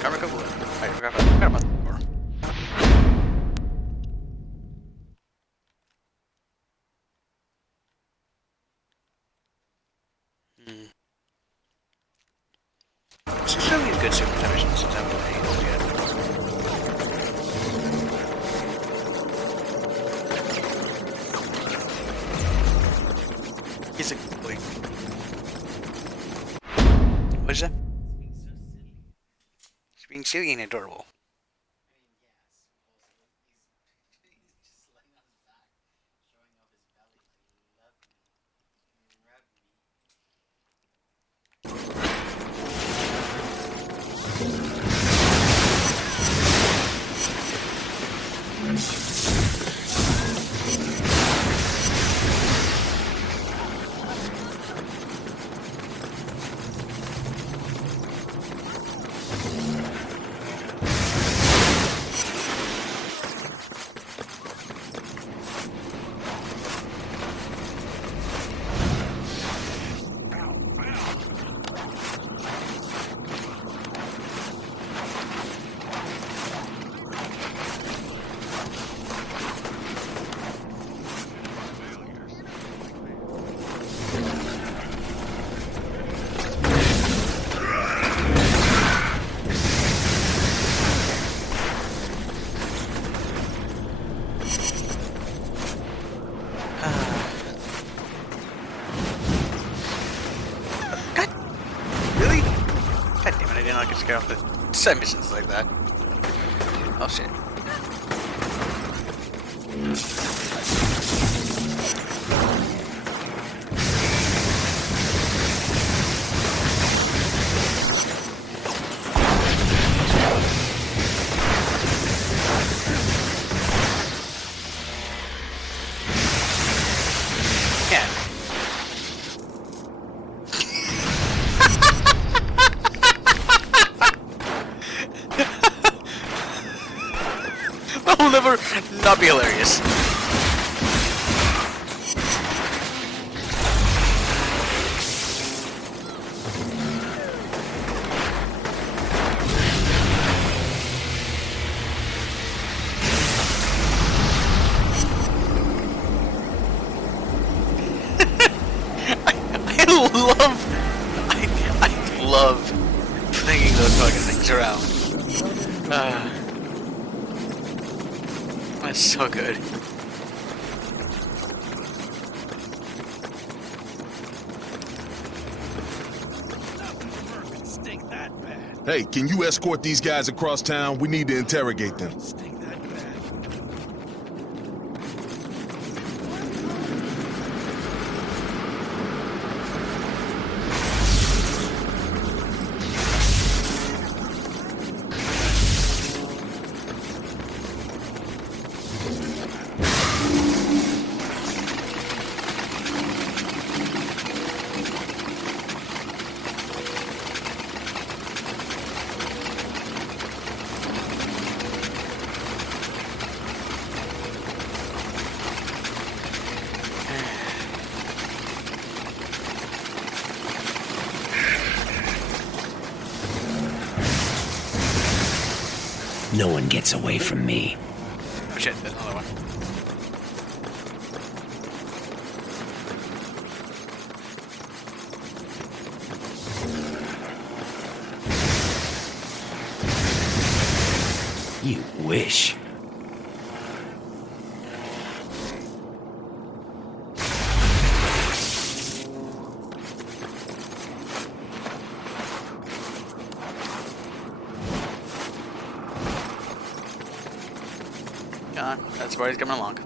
Carmichael Wood. I forgot about that before. She's so many good super televisions since I'm playing yet. He's a good boy. What is that? He's being silly and adorable. God, really? God damn it! I didn't know I could scare off the side missions like that. Oh shit. Yeah. That will never not be hilarious. I love flinging those fucking things around. That's so good. Hey, can you escort these guys across town? We need to interrogate them. No one gets away from me. Oh shit, there's another one. You wish. That's where he's coming along.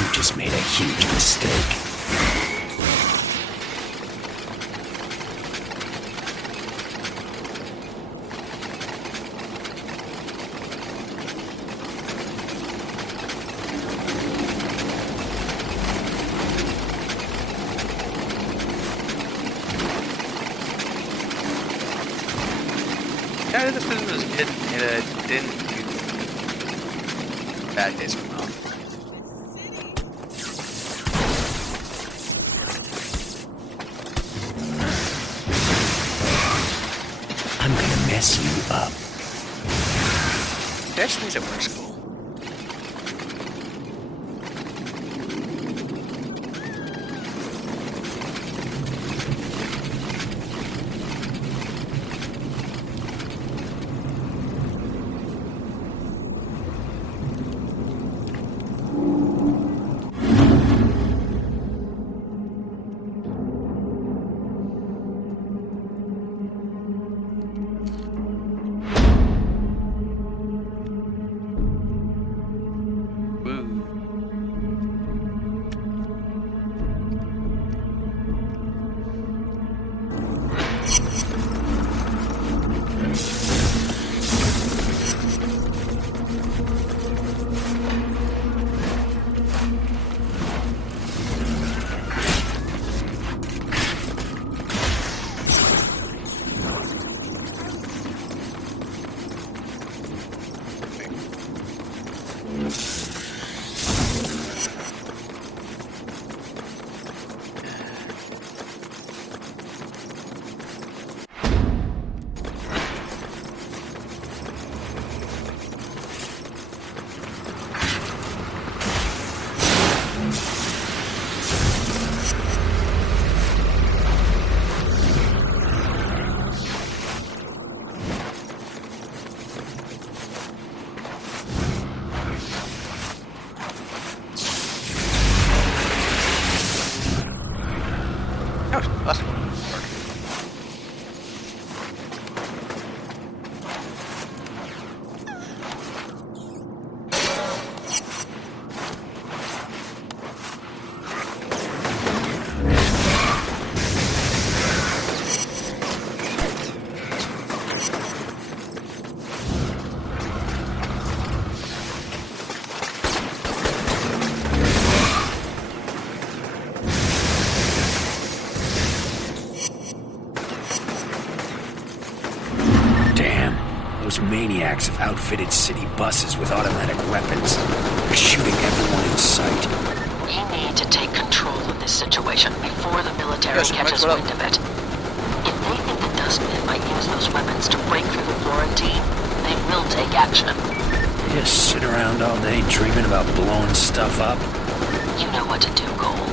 You just made a huge mistake. Apparently this mission was hidden. It didn't do bad days from off. I'm gonna mess you up. Destiny's at work school. Oh, that's cool. Those maniacs have outfitted city buses with automatic weapons. They're shooting everyone in sight. We need to take control of this situation before the military Yes, catches what up? wind of it. If they think the Dustmen might use those weapons to break through the quarantine, they will take action. They just sit around all day dreaming about blowing stuff up. You know what to do, Cole.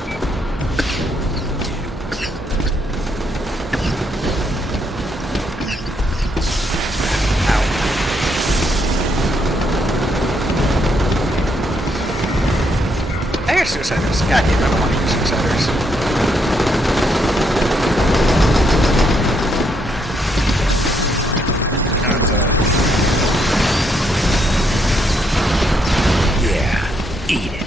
I hear suiciders. God damn, I don't want to hear suiciders. Yeah, eat it.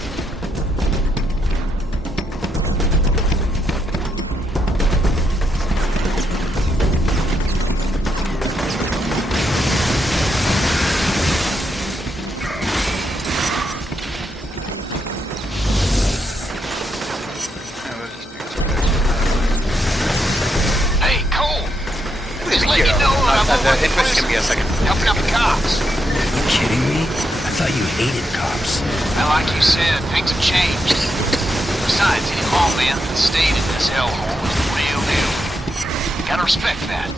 Hey, Cole! Just let you know I'm The over interest can be a second. helping out the cops. You kidding me? I thought you hated cops. And like you said, things have changed. Besides, any lawman that stayed in this hellhole is the real deal. Gotta respect that.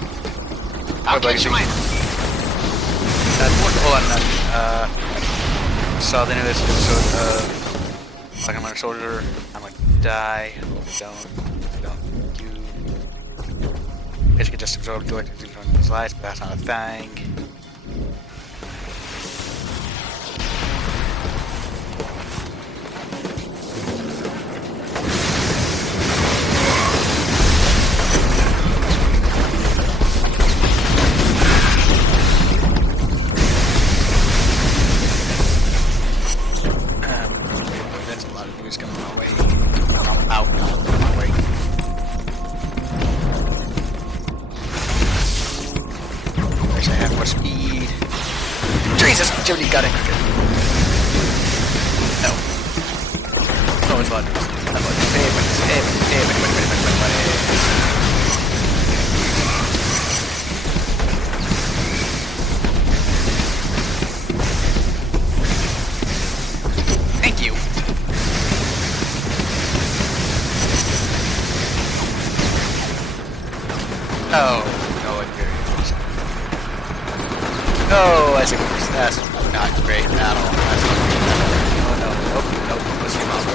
I'll What about catch you you? later. Hold on, saw the newest episode of Like I'm a Soldier. I'm gonna die. Don't you basically just absorb joy from his life, but that's not a thing. That's a lot of news coming my way. Out my way. Wish I had more speed. Jesus, Jody got it. No. No, it's fun. Oh, no, it very is. Oh, I see what you're saying. That's not great at all. That's not great at all. Oh, no. Nope, nope. Let's keep on.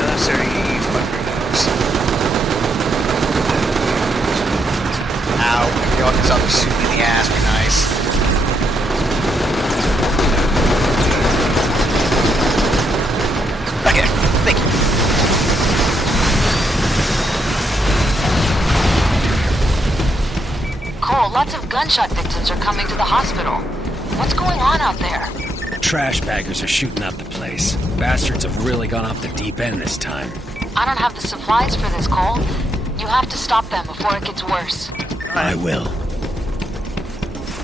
Unnecessary fucking moves. Ow. If y'all can stop shooting me in the ass, be nice. Okay, thank you. Cole, lots of gunshot victims are coming to the hospital. What's going on out there? Trash baggers are shooting up the place. Bastards have really gone off the deep end this time. I don't have the supplies for this, Cole. You have to stop them before it gets worse. I will.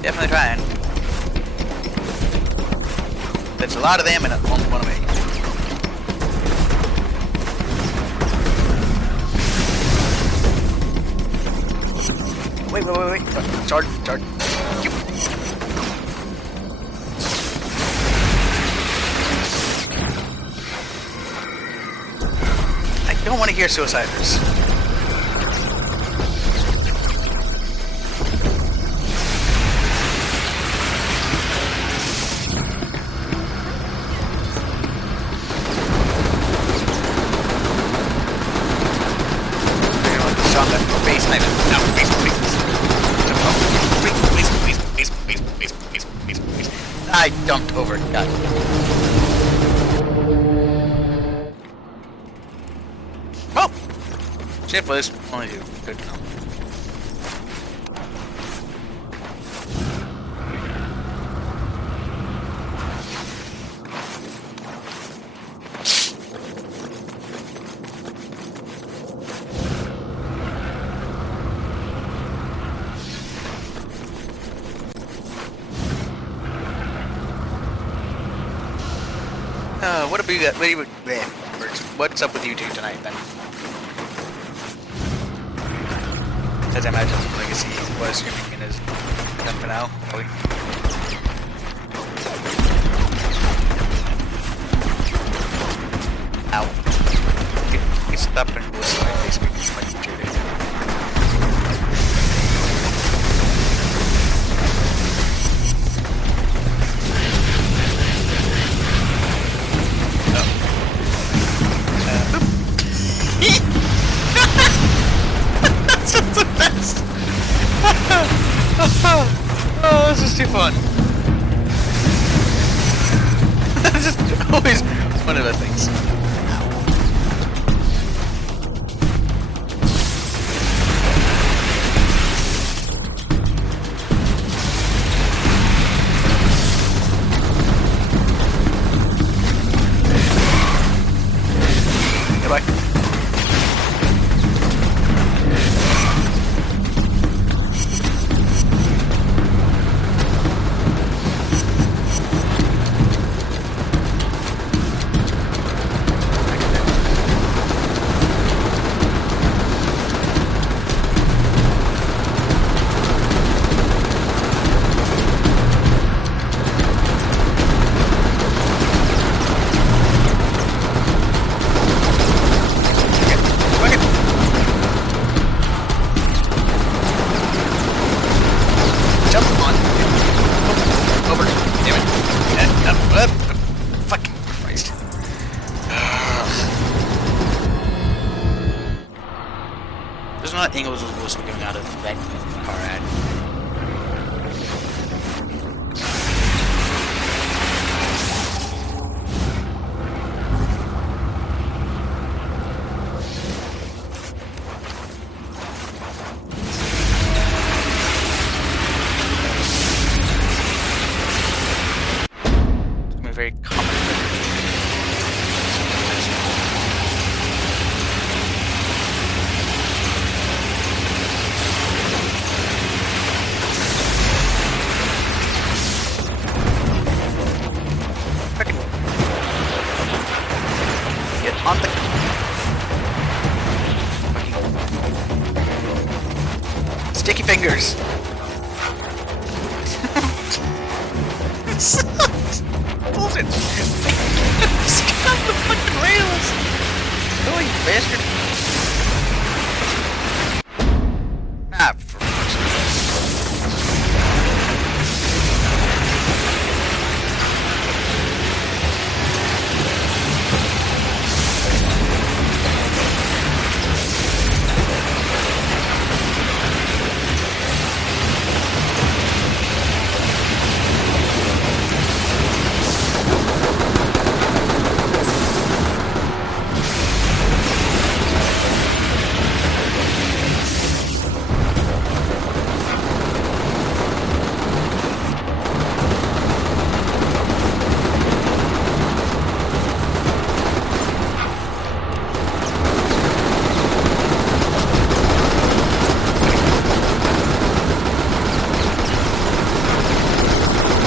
Definitely trying. There's a lot of them and only one of me. Wait. Charge. Thank you. I don't want to hear suiciders. Shot that face knife. No, please. I dunked over. God. Oh! Shift was only two. Good to know. What's up with you two tonight, then? As I imagine Legacy was streaming in his done for now. Ow. Get stopped and go to my face because my computer is. That's just the best! Oh, this is too fun. That's just always one of the things. Goodbye. Fucking Christ. There's not Ingles was supposed to be going out of that car ad. Very common. Get on the sticky fingers. Bullshit. bastard. Ah, for fuck's sake.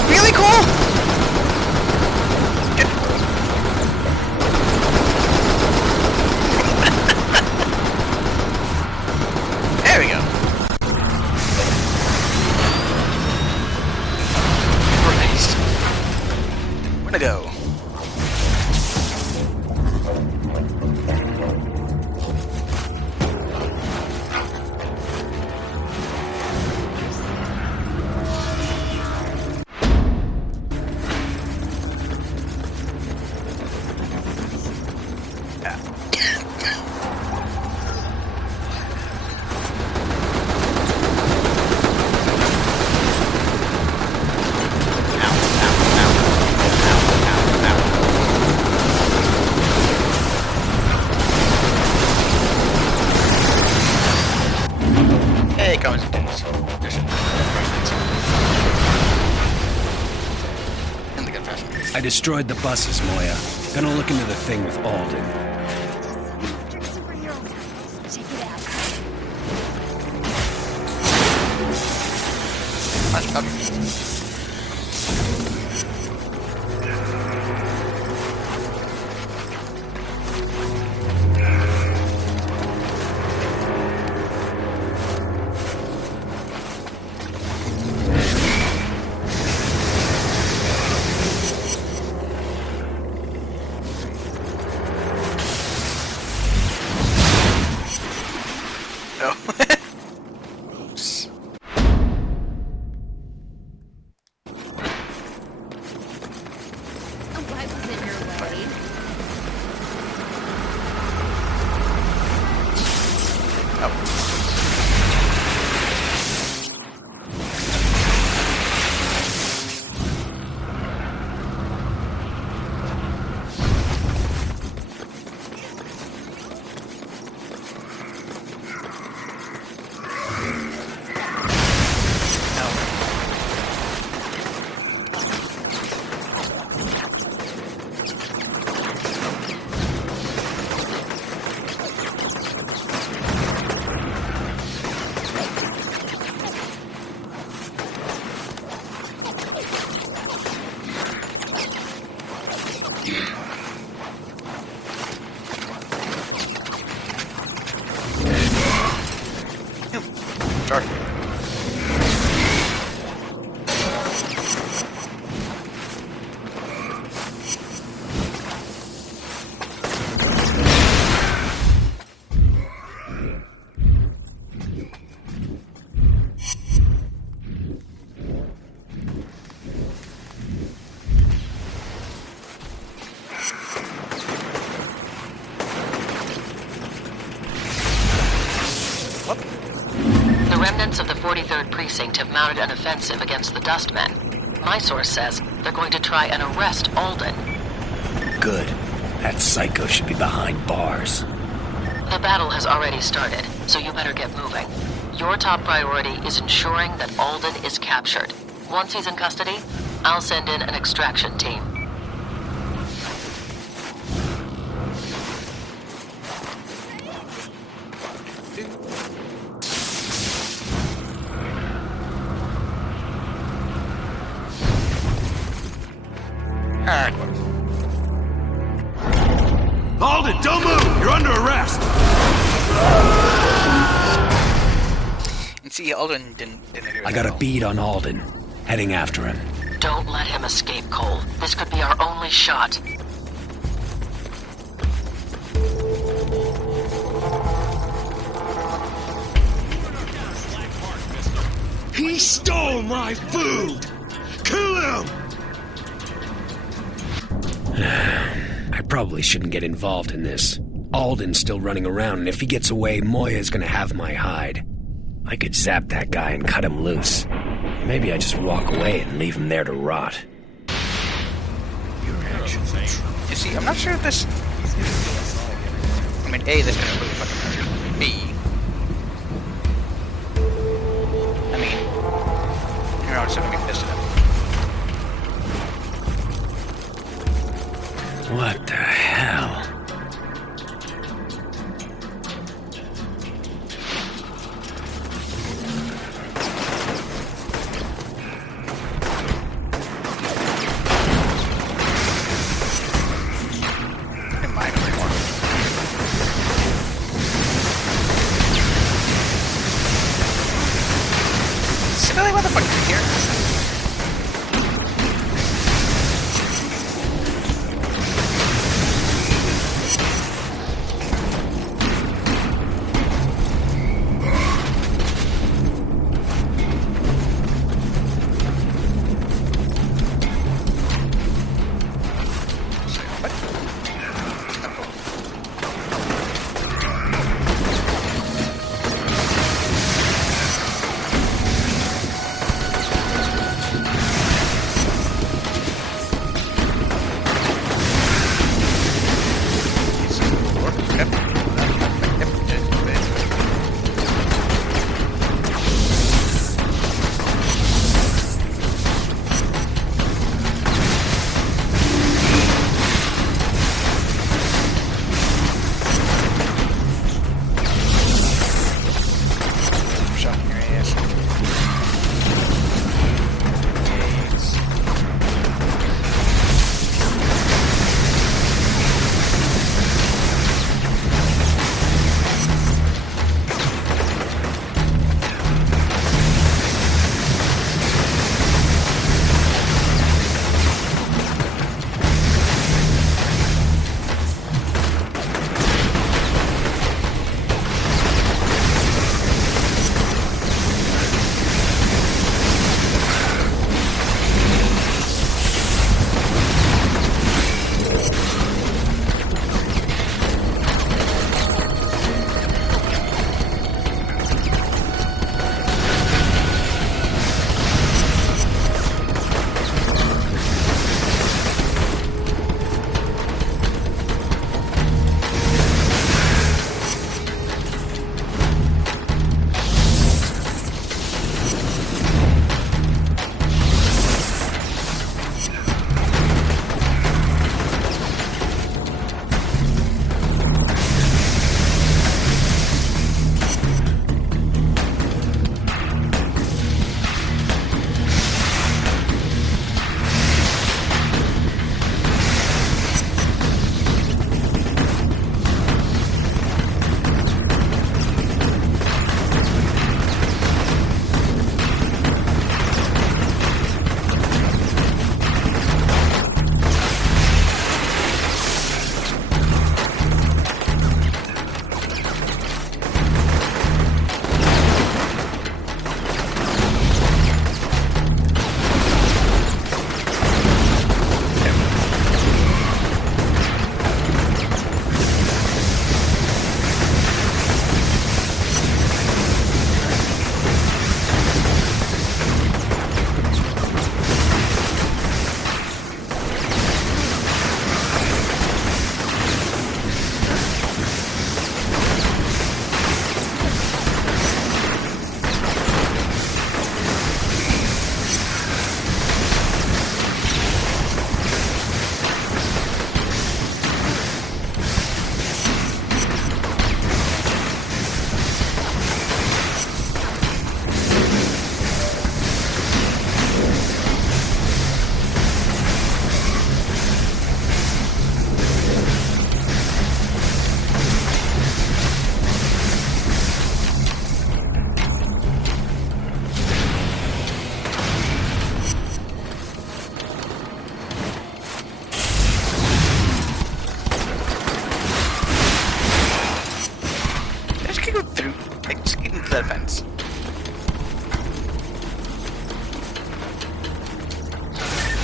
Really cool. There we go. Christ. Where to go? Hey, comments and things. In the good fashion. I destroyed the buses, Moya. Gonna look into the thing with Alden. Superhero now. Check it out. Much better. No. Oops. What was in your way? Sure. The remnants of the 43rd Precinct have mounted an offensive against the Dustmen. My source says they're going to try and arrest Alden. Good. That psycho should be behind bars. The battle has already started, so you better get moving. Your top priority is ensuring that Alden is captured. Once he's in custody, I'll send in an extraction team. Alright. Alden, don't move! You're under arrest! And see, Alden didn't agree with I got a that. bead on Alden. Heading after him. Don't let him escape, Cole. This could be our only shot. He stole my food! Kill him! I probably shouldn't get involved in this. Alden's still running around, and if he gets away, Moya's gonna have my hide. I could zap that guy and cut him loose. Maybe I just walk away and leave him there to rot. You see, I'm not sure if this... I mean, A, this is gonna really fucking hurt. B... I mean... Everyone's still gonna be pissed at him. What the hell? Didn't mind him anymore. Silly motherfucker here.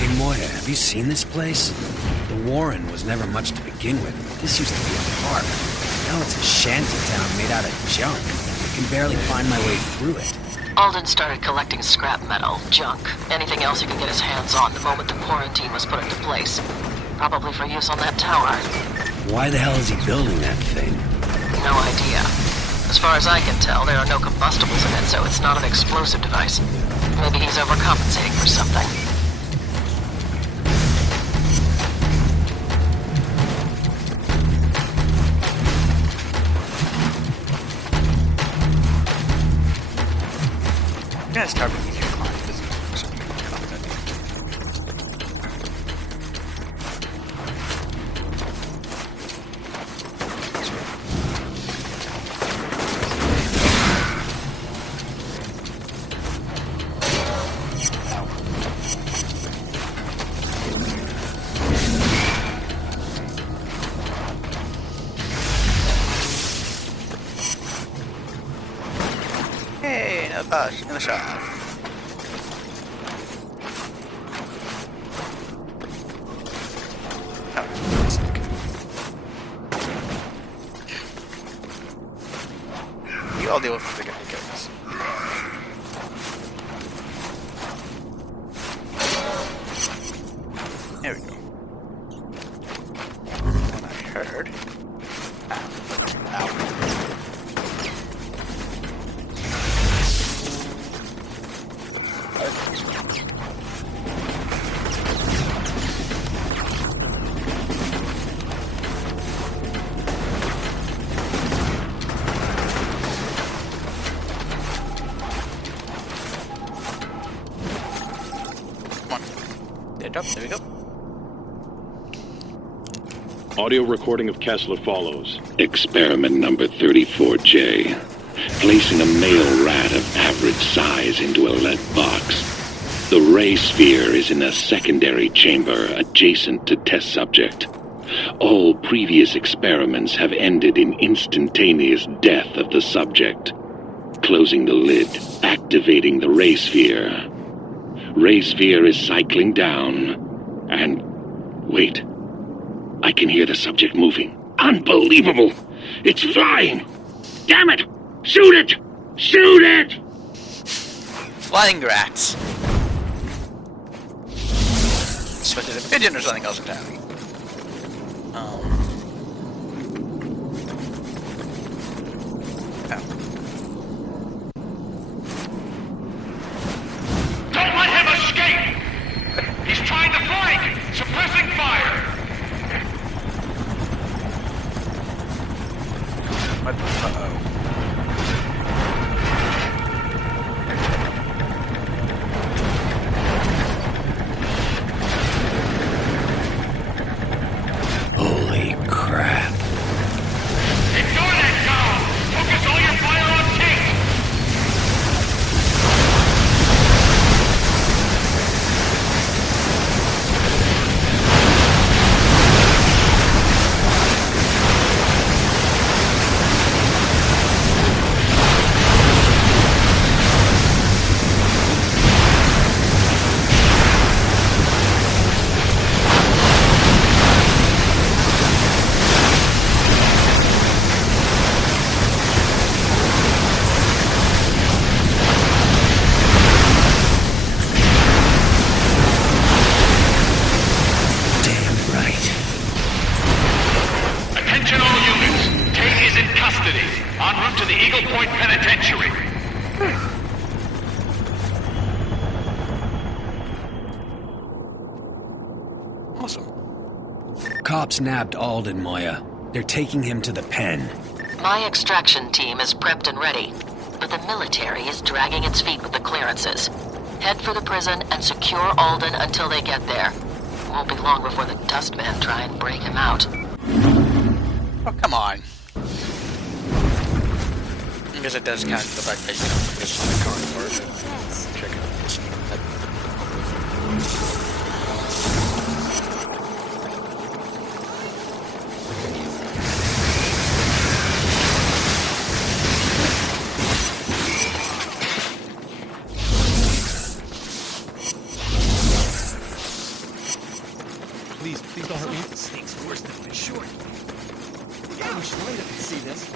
Hey Moya, have you seen this place? The Warren was never much to begin with. This used to be a park. Now it's a shanty town made out of junk. I can barely find my way through it. Alden started collecting scrap metal, junk, anything else he could get his hands on the moment the quarantine was put into place. Probably for use on that tower. Why the hell is he building that thing? No idea. As far as I can tell, there are no combustibles in it, so it's not an explosive device. Maybe he's overcompensating for something. I'm gonna start with easier climb. This is something I'm confident Hey, no gosh, in the shot. You all deal with the guy who kills. There we go. And I heard. Ow. There we go. Audio recording of Kessler follows. Experiment number 34J. Placing a male rat of average size into a lead box. The ray sphere is in a secondary chamber adjacent to test subject. All previous experiments have ended in instantaneous death of the subject. Closing the lid, activating the ray sphere. Ray sphere is cycling down. And wait. I can hear the subject moving. Unbelievable! It's flying! Damn it! Shoot it! Shoot it! Flying rats. Expected a pigeon or something else entirely. Oh. Don't let him escape! He's trying to flank! Suppressing fire! Uh-oh. Holy crap. Ignore that cow! Focus all your fire on King! Attention all units! Tate is in custody, en route to the Eagle Point Penitentiary. Awesome. Cops nabbed Alden, Moya. They're taking him to the pen. My extraction team is prepped and ready, but the military is dragging its feet with the clearances. Head for the prison and secure Alden until they get there. Won't be long before the Dustmen try and break him out. Oh, come on. I guess it does count the fact that, you know, this is the card for chicken. Please don't hurt me. Stinks worse than my short. Yeah, we should light up and see this.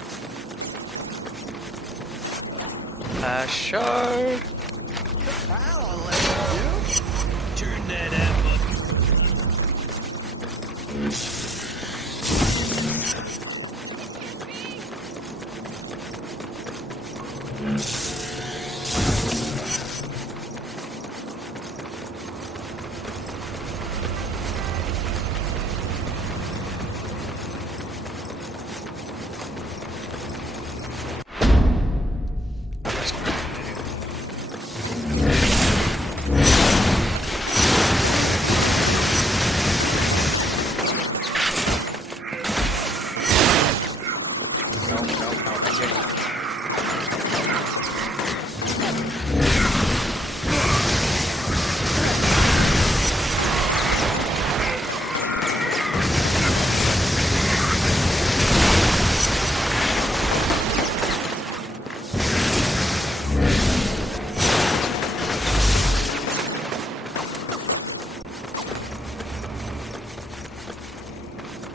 Sure. I'll let you. Turn that apple.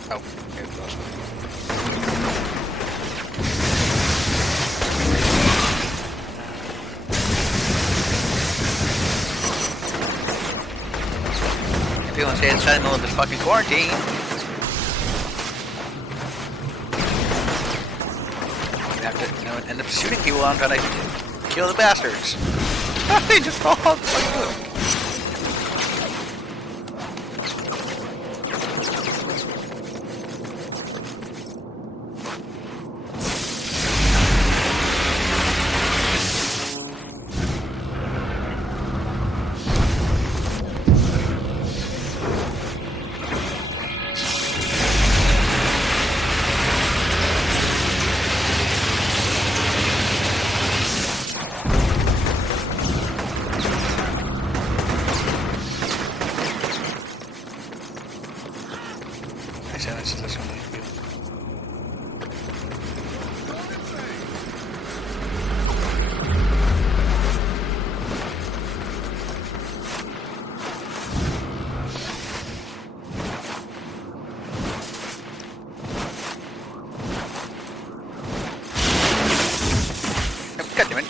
Oh, here it goes. If you want to stay inside in the middle of this fucking quarantine. We have to, end up shooting people while I'm trying to kill the bastards. They just fall off the fucking cliff. God damn it.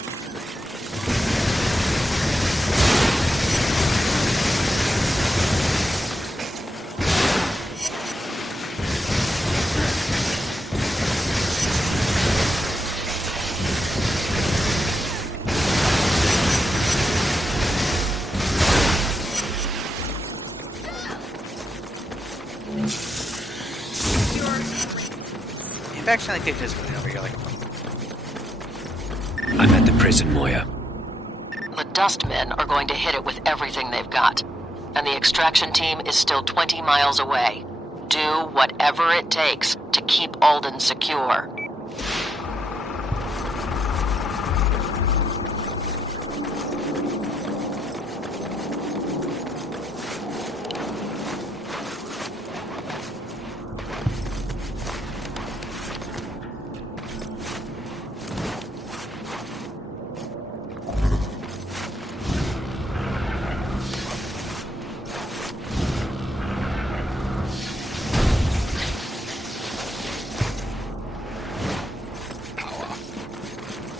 In fact, I think this one over here like I'm at the prison, Moya. The Dustmen are going to hit it with everything they've got. And the extraction team is still 20 miles away. Do whatever it takes to keep Alden secure.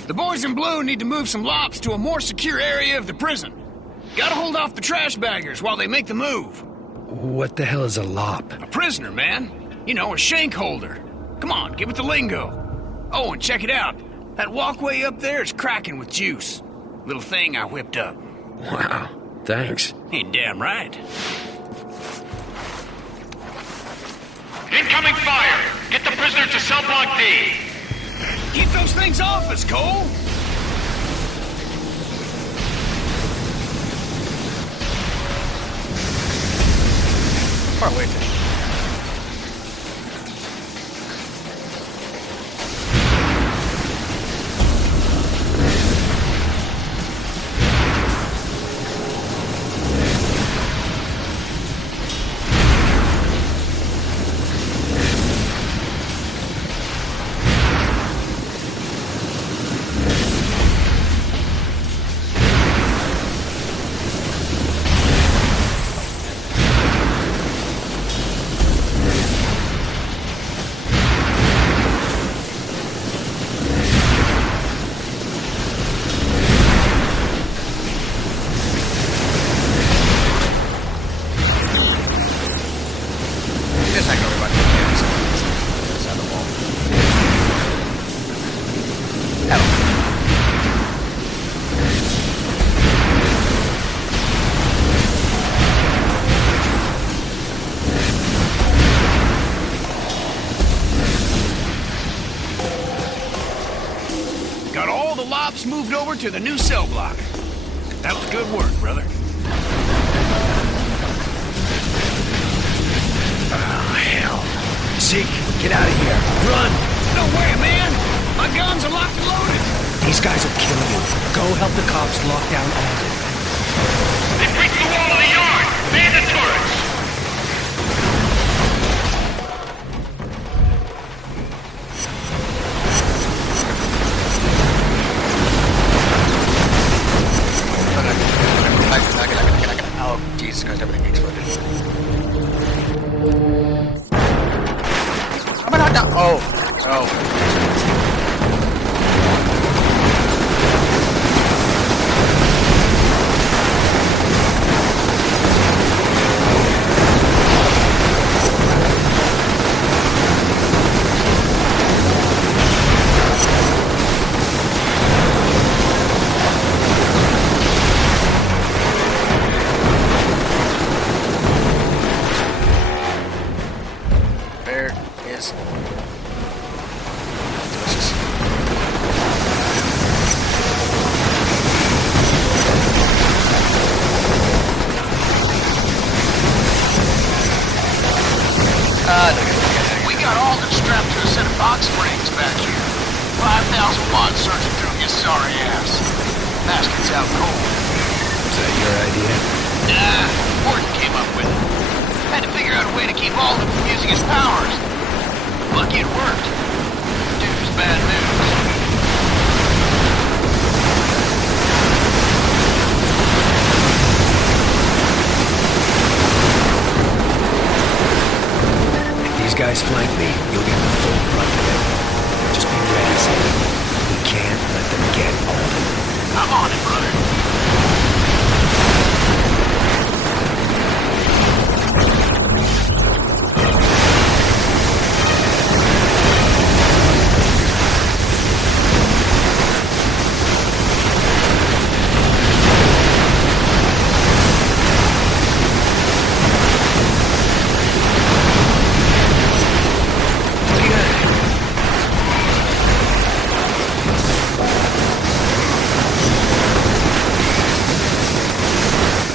The boys in blue need to move some lops to a more secure area of the prison. Gotta hold off the trash baggers while they make the move. What the hell is a lop? A prisoner, man. You know, a shank holder. Come on, get with the lingo. Oh, and check it out. That walkway up there is cracking with juice. Little thing I whipped up. Wow, thanks. Ain't damn right. Incoming fire! Get the prisoner to cell block D! Keep those things off us, Cole! far away to. over to the new cell block. That was good work, brother. Oh, hell. Zeke, get out of here. Run! No way, man! My guns are locked and loaded! These guys will kill you. Go help the cops lock down Alden. They breached the wall of the yard! Man the turrets! Oh, Jesus Christ, everything exploded. How am I not down? Oh, oh. There is delicious. We got Alden strapped to a set of box springs back here. 5,000 watts surging through his sorry ass. Mask gets out cold. Was that your idea? Nah, Gordon came up with it. Had to figure out a way to keep Alden from using his powers. Lucky it worked. Dude's bad news. If these guys flank me, you'll get the full brunt of it. Just be ready, Zeke. We can't let them get Alden. I'm on it, brother.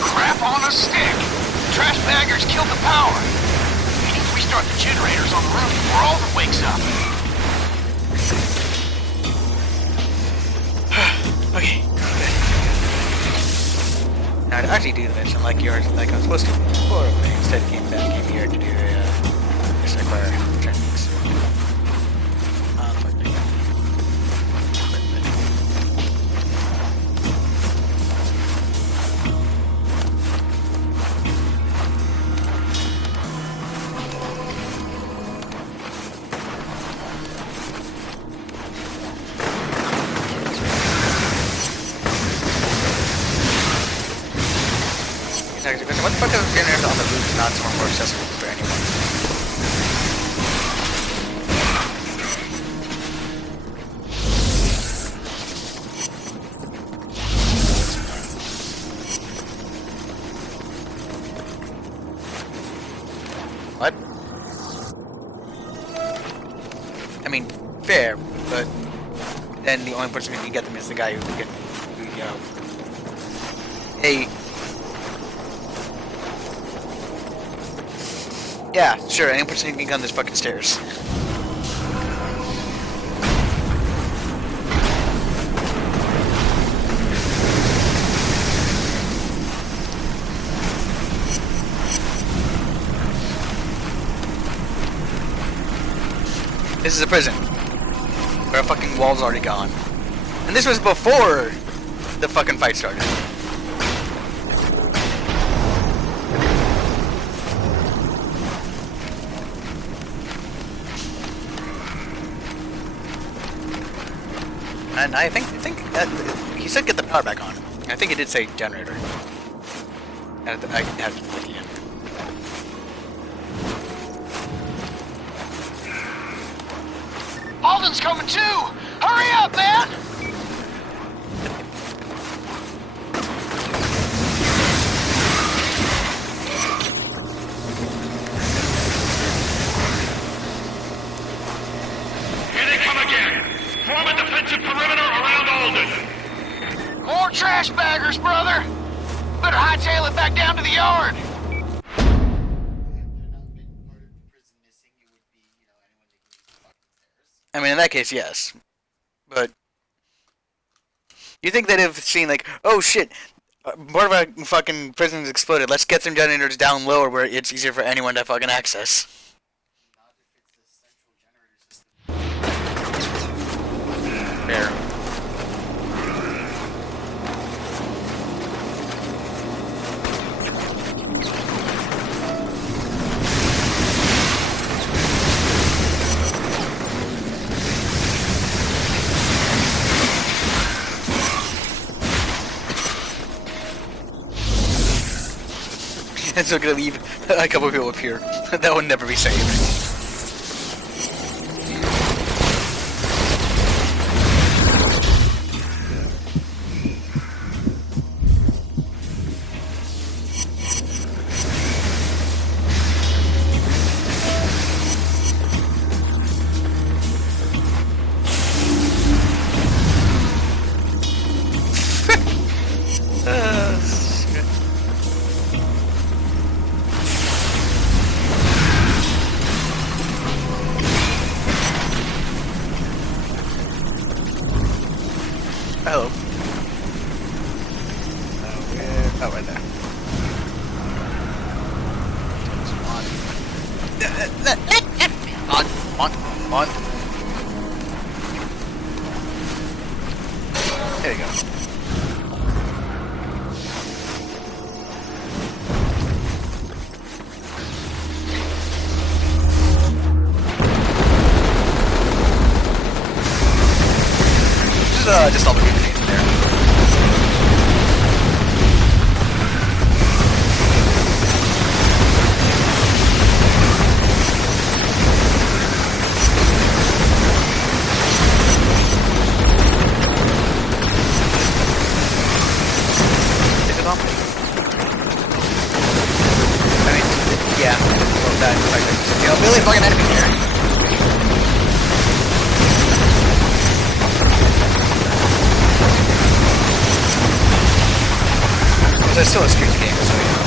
Crap on a stick! Trash baggers killed the power. We need to restart the generators on the roof before Alden wakes up. Okay, good. Now to actually do the mission like yours, like I was supposed to before, but I instead came here to do mission acquire techniques. What the fuck is generators on the roof not somewhere more accessible for anyone? What? I mean, fair, but then the only person who can get them is the guy who can, you know, hey. Yeah, sure, any person who can get on this fucking stairs. This is a prison. Where a fucking wall's already gone. And this was before the fucking fight started. And I think he said get the power back on. I think he did say generator. I have to look again. Alden's coming too! Hurry up, man! Here they come again! Form a defensive perimeter around Alden! them back down to the yard. I mean, in that case, yes. But you think they'd have seen, like, oh shit, part of our fucking prison's exploded. Let's get some generators down lower where it's easier for anyone to fucking access. Fair. And so gonna leave a couple of people up here. That would never be saved. Hello. Oh, right there. On. There you go. Just all the grenades in there. Is it on me? I mean, yeah. Well, that, like, you know, a million fucking enemies here. It's still a street game, so you know.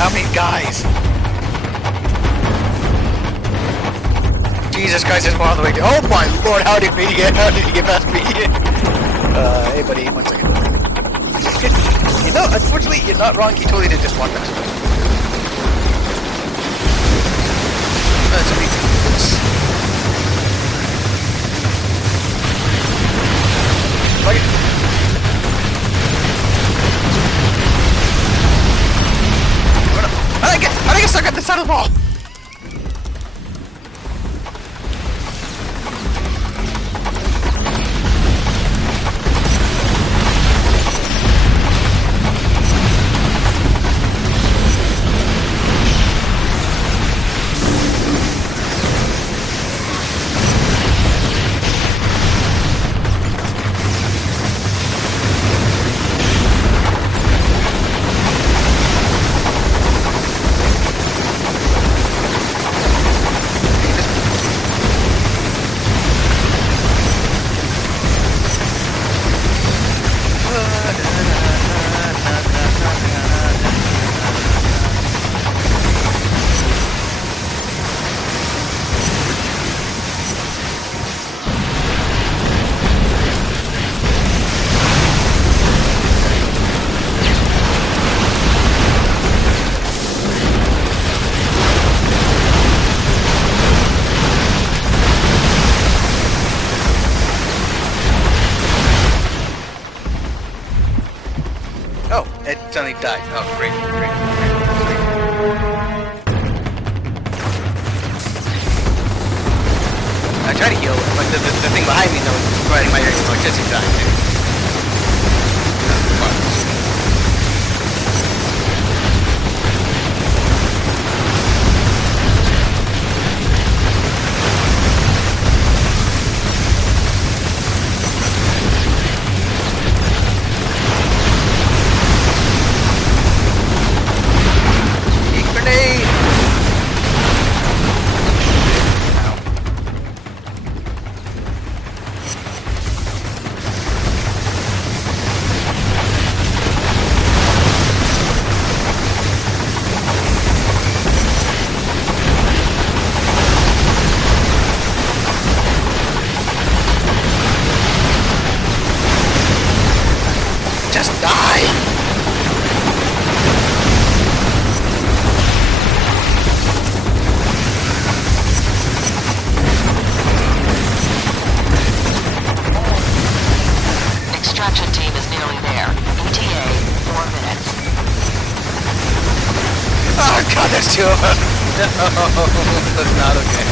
How many guys? Jesus Christ, there's more on the way. Oh my lord, how did he get past me? Hey buddy, 1 second. You know, unfortunately, you're not wrong, he totally did just walk past me. That's amazing. Fuck it. How did I get stuck at the side of the wall? It suddenly died. Oh, great. I tried to heal, but the thing behind me, though, was providing my area of electricity dying, too. dumbass, die! Extraction team is nearly there. ETA, 4 minutes. Oh god, there's 2 of them! No, that's not okay.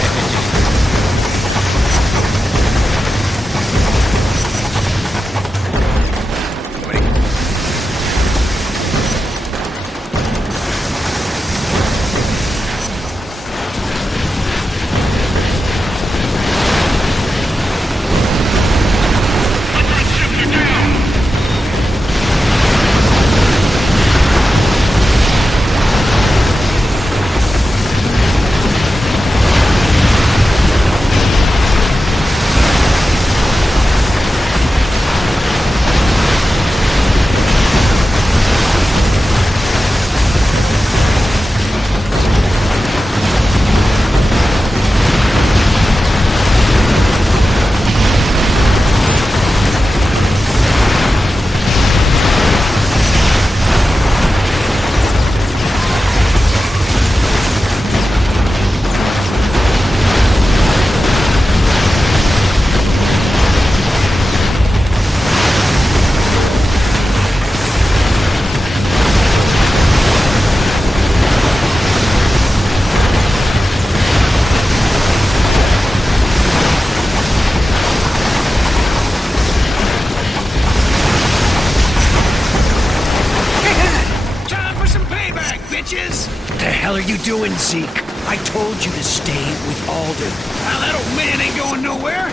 What the hell are you doing, Zeke? I told you to stay with Alden. Well, that old man ain't going nowhere.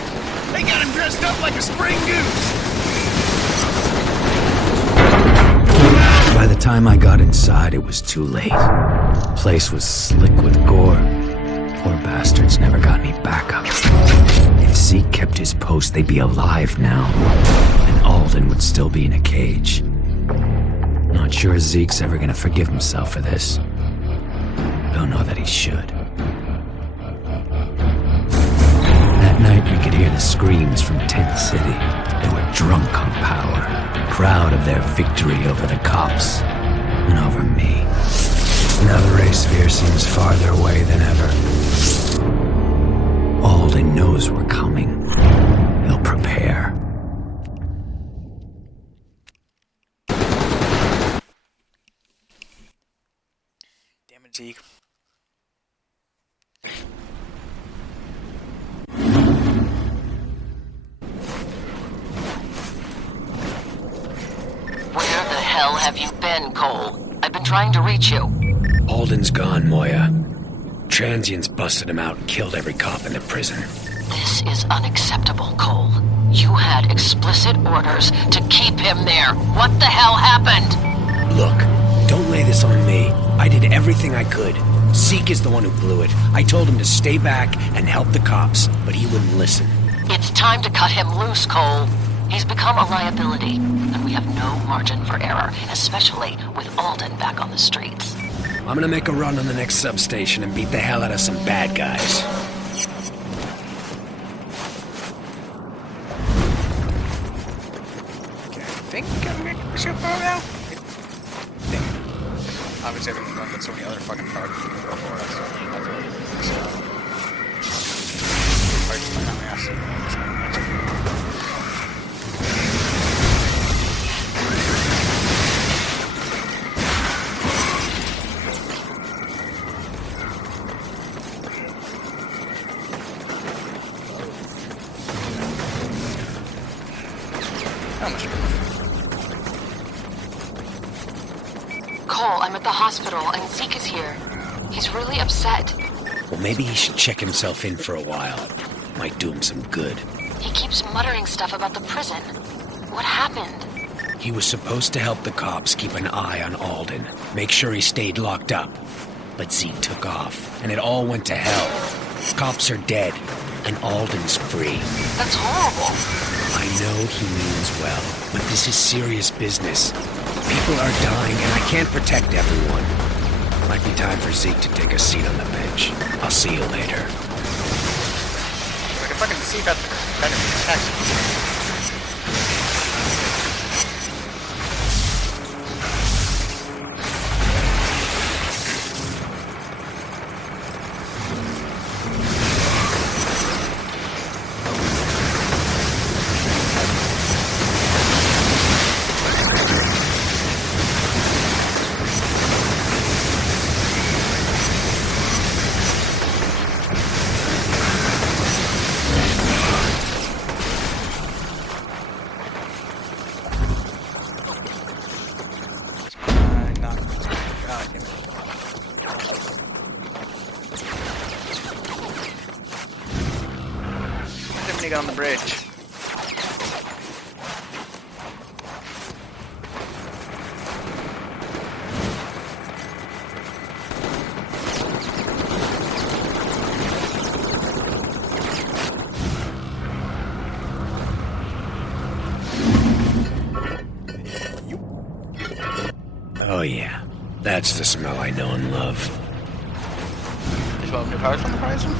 They got him dressed up like a spring goose. By the time I got inside, it was too late. Place was slick with gore. Poor bastards never got any backup. If Zeke kept his post, they'd be alive now. And Alden would still be in a cage. Not sure Zeke's ever gonna forgive himself for this. Don't know that he should. That night we could hear the screams from Tent City. They were drunk on power, proud of their victory over the cops and over me. Now the race sphere seems farther away than ever. Alden knows we're coming. He'll prepare. Damn it, Zeke. Where the hell have you been, Cole? I've been trying to reach you. Alden's gone, Moya. Transients busted him out and killed every cop in the prison. This is unacceptable, Cole. You had explicit orders to keep him there. What the hell happened? Look, don't lay this on me. I did everything I could. Zeke is the one who blew it. I told him to stay back and help the cops, but he wouldn't listen. It's time to cut him loose, Cole. He's become a liability, and we have no margin for error, especially with Alden back on the streets. I'm gonna make a run on the next substation and beat the hell out of some bad guys. Okay, I think I'm gonna push your power now. Damn. Obviously, everyone's done with so many other fucking parts before us. So, probably just my ass. Cole, I'm at the hospital, and Zeke is here. He's really upset. Well, maybe he should check himself in for a while. Might do him some good. He keeps muttering stuff about the prison. What happened? He was supposed to help the cops keep an eye on Alden, make sure he stayed locked up. But Zeke took off, and it all went to hell. Cops are dead, and Alden's free. That's horrible. I know he means well, but this is serious business. People are dying, and I can't protect everyone. Might be time for Zeke to take a seat on the bench. I'll see you later. I can fucking see that better text. get on the bridge. Oh yeah, that's the smell I know and love. There's well new powers on the horizon.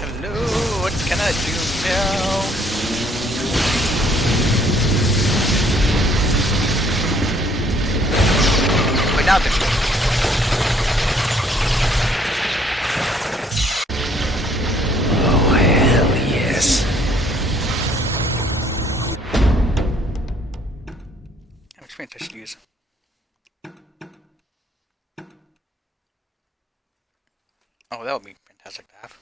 Hello, what can I do now? Wait, now this way. Oh hell yes. How much experience I should use? Oh, that would be fantastic to have.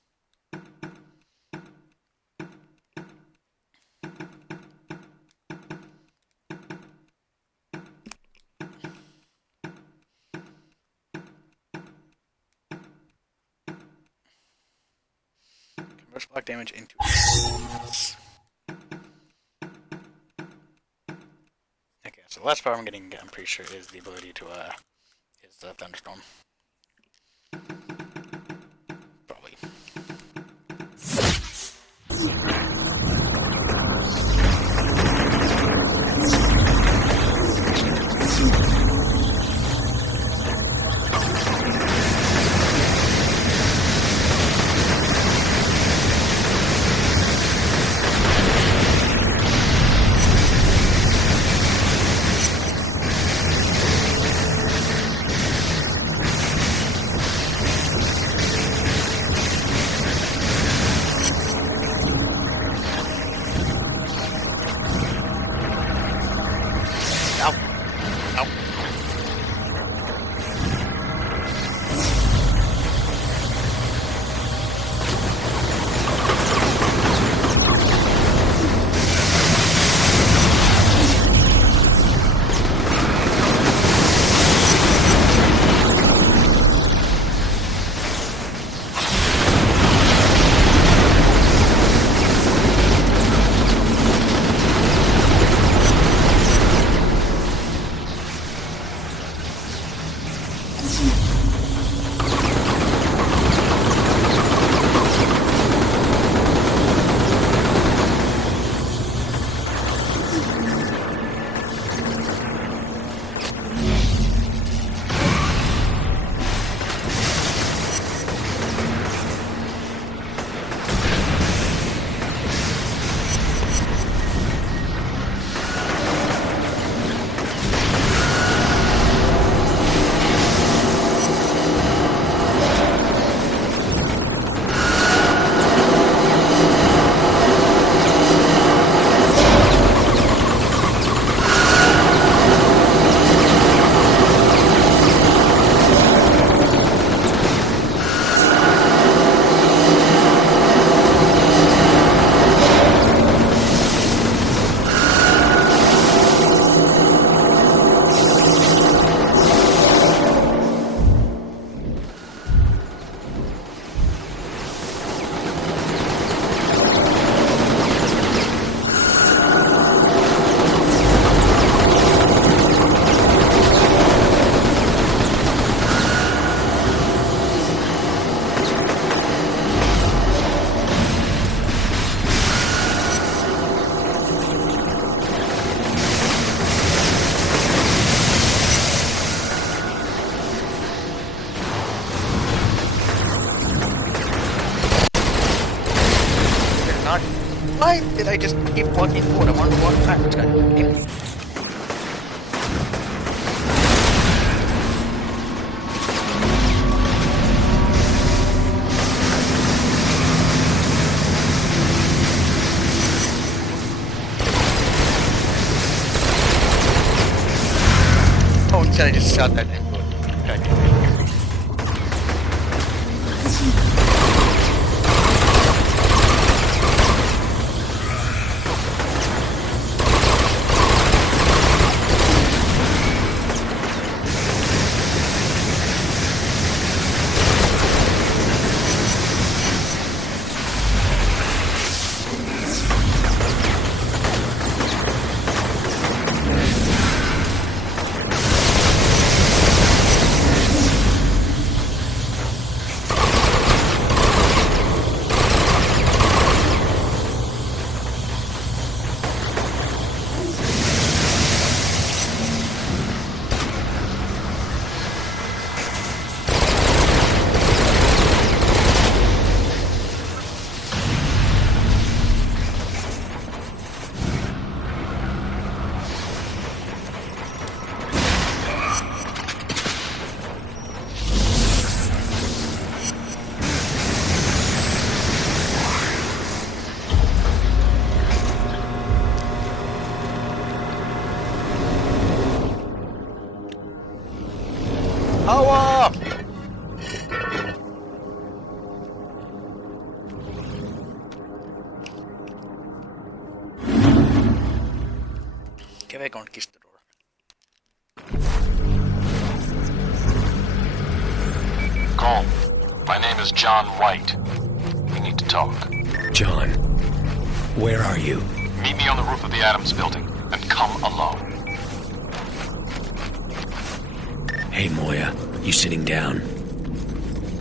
Converts block damage into hits. Okay, so the last power I'm getting, I'm pretty sure, is the ability to, is the Thunderstorm. Probably. Ow. Ow. Not. Why did I just keep walking forward? I wanted to walk backwards. God damn it. Oh, instead I just shot that thing. God damn it. Que ve conquistador. Cole, my name is John White. We need to talk. John, where are you? Meet me on the roof of the Adams building, and come alone. Hey, Moya, you sitting down?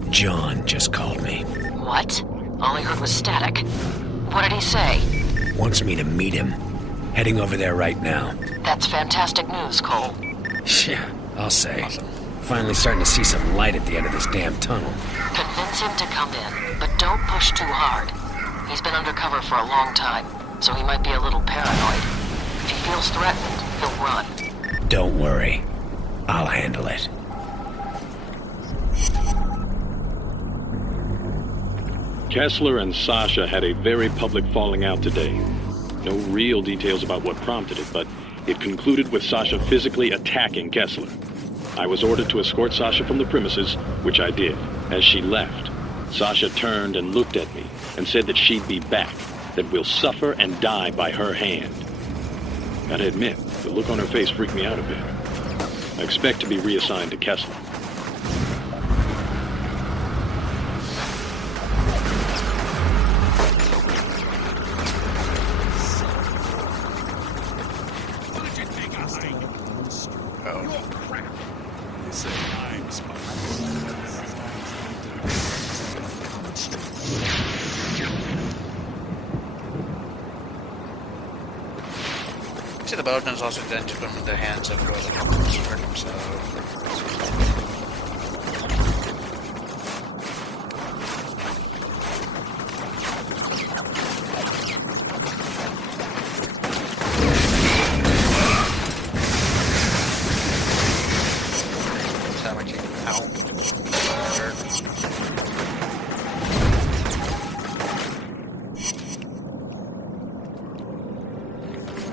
John just called me. What? All I heard was static. What did he say? Wants me to meet him. Heading over there right now. That's fantastic news, Cole. Yeah, I'll say. Finally starting to see some light at the end of this damn tunnel. Convince him to come in, but don't push too hard. He's been undercover for a long time, so he might be a little paranoid. If he feels threatened, he'll run. Don't worry. I'll handle it. Kessler and Sasha had a very public falling out today. No real details about what prompted it, but it concluded with Sasha physically attacking Kessler. I was ordered to escort Sasha from the premises, which I did. As she left, Sasha turned and looked at me and said that she'd be back, that we'll suffer and die by her hand. Gotta admit, the look on her face freaked me out a bit. I expect to be reassigned to Kessler. See, the Belgians also then took them in the hands of whoever hurt himself.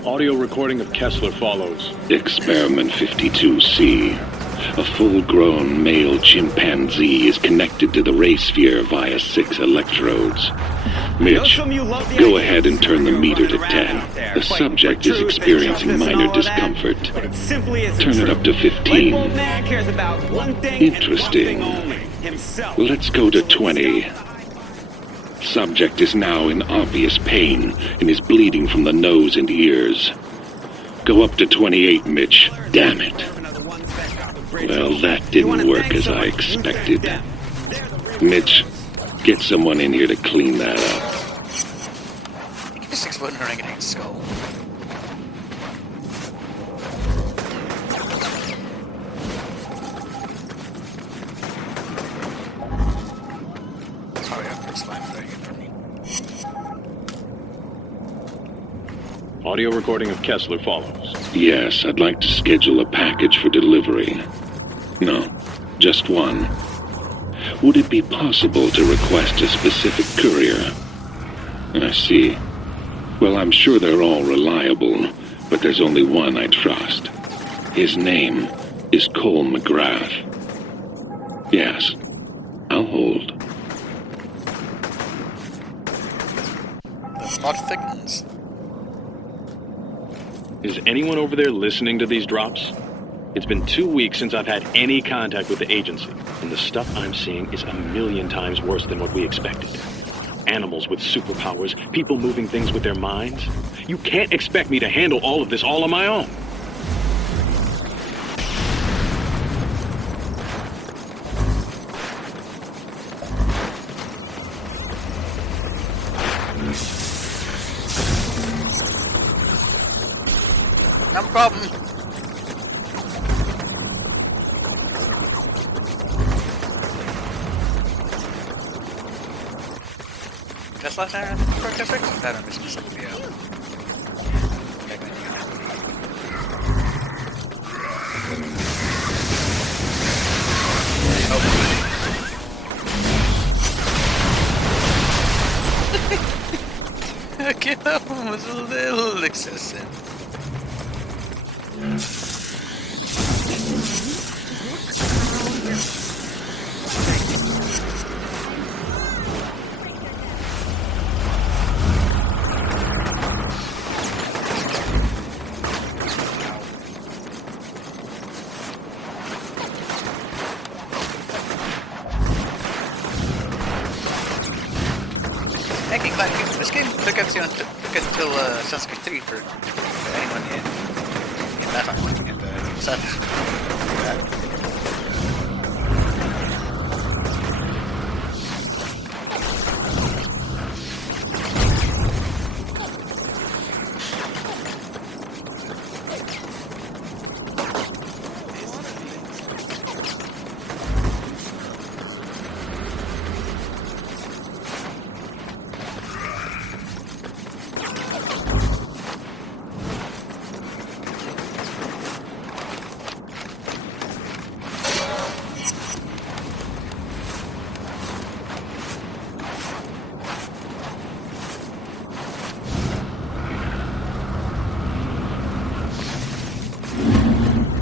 Audio recording of Kessler follows. Experiment 52C. A full-grown male chimpanzee is connected to the ray sphere via 6 electrodes. Mitch, go ahead and turn the meter to 10. The subject is experiencing minor discomfort. Turn it up to 15. Interesting. Let's go to 20. Subject is now in obvious pain and is bleeding from the nose and ears. Go up to 28, Mitch. Damn it. Well, that didn't work as I expected. Mitch, get someone in here to clean that up. You can just explode an orangutan's skull. Audio recording of Kessler follows. Yes, I'd like to schedule a package for delivery. No, just one. Would it be possible to request a specific courier? I see. Well, I'm sure they're all reliable, but there's only one I trust. His name is Cole McGrath. Yes, I'll hold. The plot thickens. Is anyone over there listening to these drops? It's been 2 weeks since I've had any contact with the agency, and the stuff I'm seeing is 1,000,000 times worse than what we expected. Animals with superpowers, people moving things with their minds. You can't expect me to handle all of this all on my own. No problem. Just last time for Pacific? That I'm missing something out. Okay, that one was a little excessive. took us until Assassin's Creed 3 for anyone in that time. And Assassin's Creed.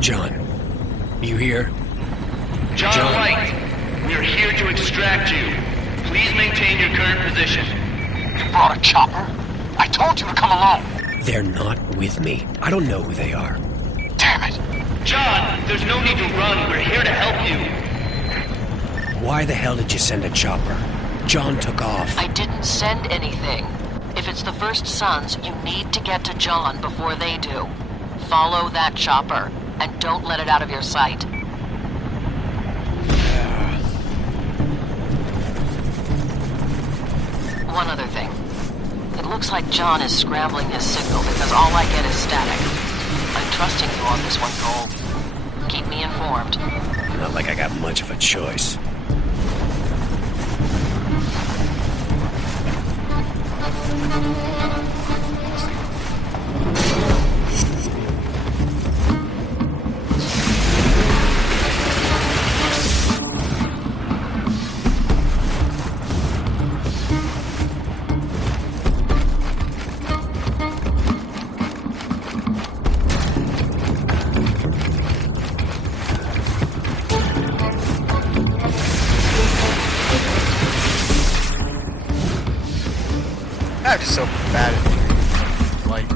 John, you here? John White, we're here to extract you. Please maintain your current position. You brought a chopper? I told you to come along. They're not with me. I don't know who they are. Damn it. John, there's no need to run. We're here to help you. Why the hell did you send a chopper? John took off. I didn't send anything. If it's the First Sons, you need to get to John before they do. Follow that chopper, and don't let it out of your sight. One other thing. It looks like John is scrambling his signal because all I get is static. I'm trusting you on this one, Cole. Keep me informed. Not like I got much of a choice. I'm just so bad at flight.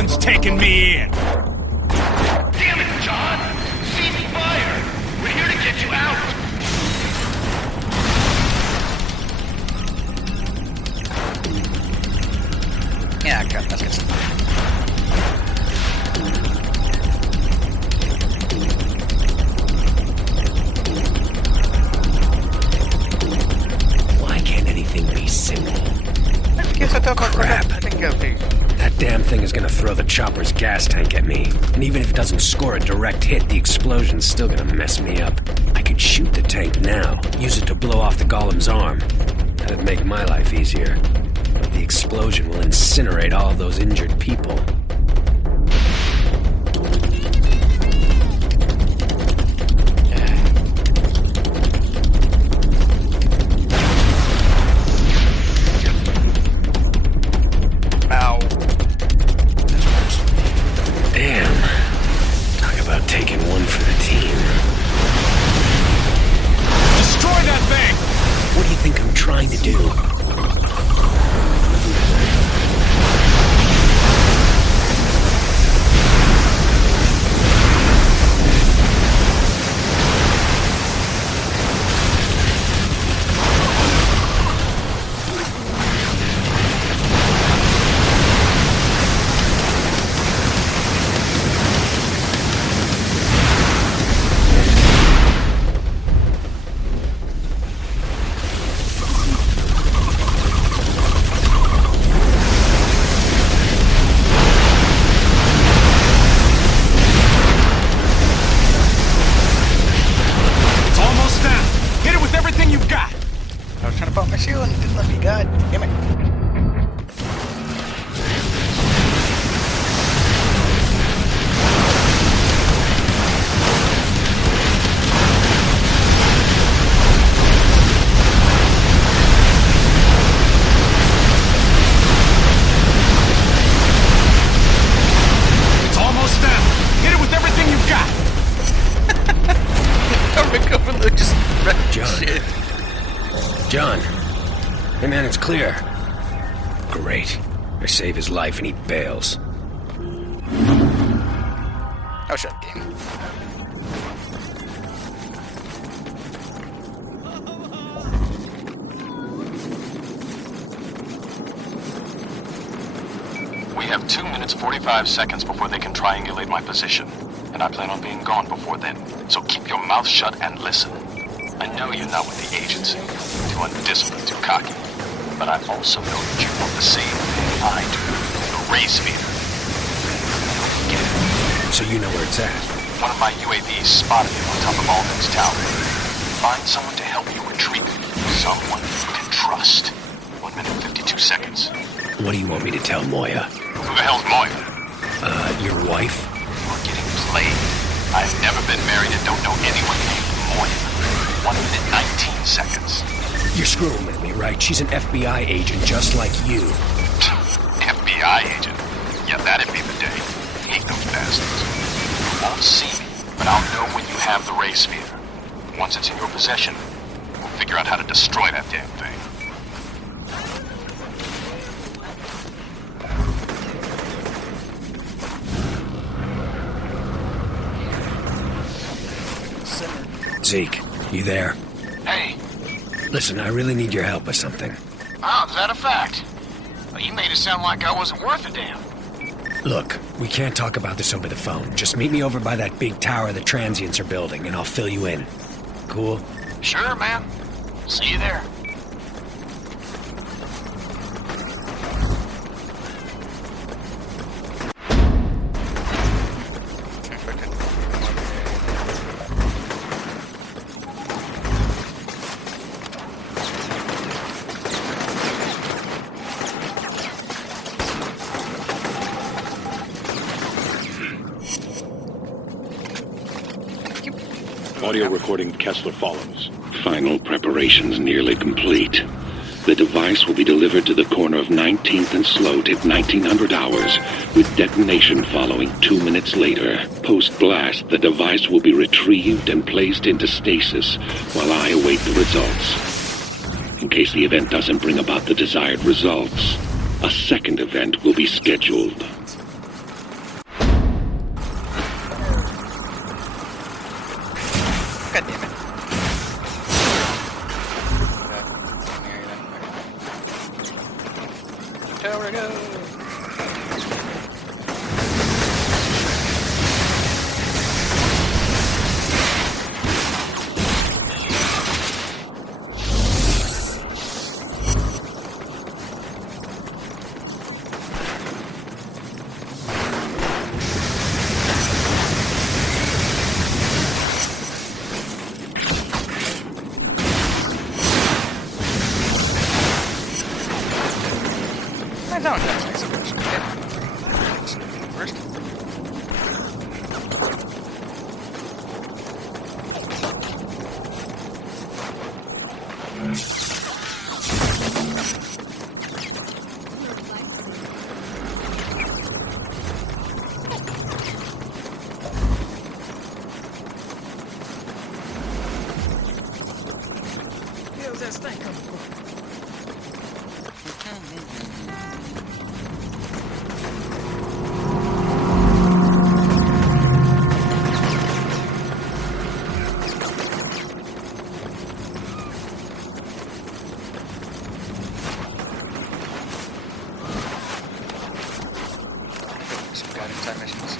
one's taking me in. Damn it, John! Cease fire! We're here to get you out! Yeah, okay, that's good. Why can't anything be simple? Crap. That damn thing is gonna throw the chopper's gas tank at me. And even if it doesn't score a direct hit, the explosion's still gonna mess me up. I could shoot the tank now, use it to blow off the golem's arm. That'd make my life easier. But the explosion will incinerate all those injured people. John. Hey man, it's clear. Great. I save his life and he bails. Oh, shut up, game. We have 2 minutes 45 seconds before they can triangulate my position. And I plan on being gone before then. So keep your mouth shut and listen. I know you're not with the agency. Too undisciplined, too cocky. But I also know that you want the same thing I do. The Ray Sphere. Get it? So you know where it's at? One of my UAVs spotted it on top of Alden's tower. Find someone to help you retrieve it. Someone you can trust. 1 minute 52 seconds. What do you want me to tell Moya? Who the hell's Moya? Your wife? You're getting played. I've never been married and don't know anyone named Moya. 1 minute 19 seconds. You're screwing with me, right? She's an FBI agent just like you. FBI agent? Yeah, that'd be the day. Hate those bastards. You won't see me, but I'll know when you have the Ray Sphere. Once it's in your possession, we'll figure out how to destroy that damn thing. Zeke, you there? Hey. Listen, I really need your help with something. Oh, is that a fact? Well, you made it sound like I wasn't worth a damn. Look, we can't talk about this over the phone. Just meet me over by that big tower the transients are building, and I'll fill you in. Cool? Sure, man. See you there. Audio recording Kessler follows. Final preparations nearly complete. The device will be delivered to the corner of 19th and Sloat at 1900 hours, with detonation following 2 minutes later. Post-blast, the device will be retrieved and placed into stasis while I await the results. In case the event doesn't bring about the desired results, a second event will be scheduled. God damn it. Tower go. I don't have my suppression. First. How's that stank coming from? Some guiding time missions.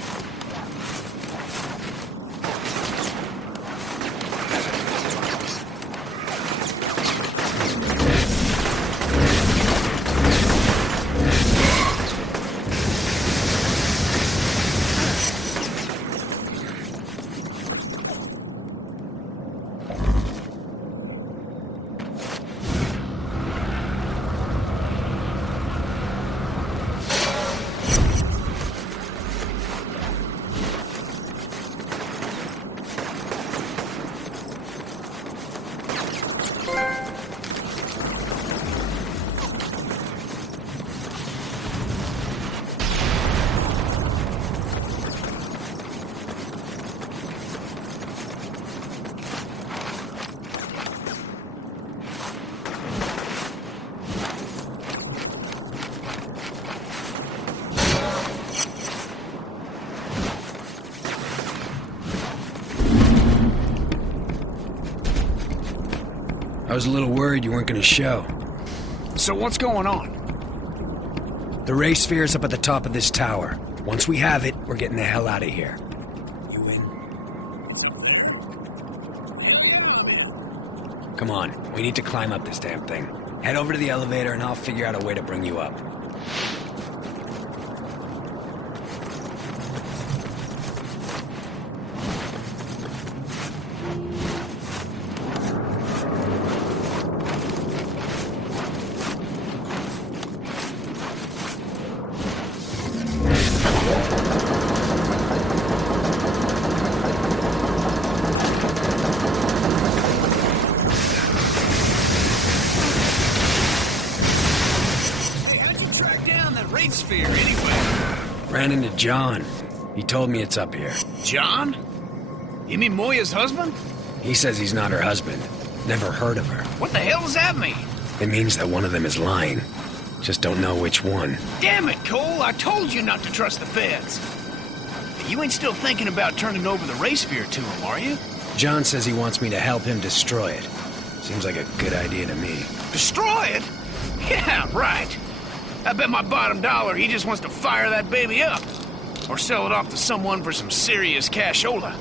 I was a little worried you weren't gonna show. So what's going on? The ray sphere's up at the top of this tower. Once we have it, we're getting the hell out of here. You in? It's up there. Yeah, I'm in. Come on, we need to climb up this damn thing. Head over to the elevator and I'll figure out a way to bring you up. Sphere, anyway. Ran into John. He told me it's up here. John? You mean Moya's husband? He says he's not her husband. Never heard of her. What the hell does that mean? It means that one of them is lying. Just don't know which one. Damn it, Cole. I told you not to trust the feds. You ain't still thinking about turning over the ray sphere to him, are you? John says he wants me to help him destroy it. Seems like a good idea to me. Destroy it? Yeah, right. I bet my bottom dollar he just wants to fire that baby up. Or sell it off to someone for some serious cashola.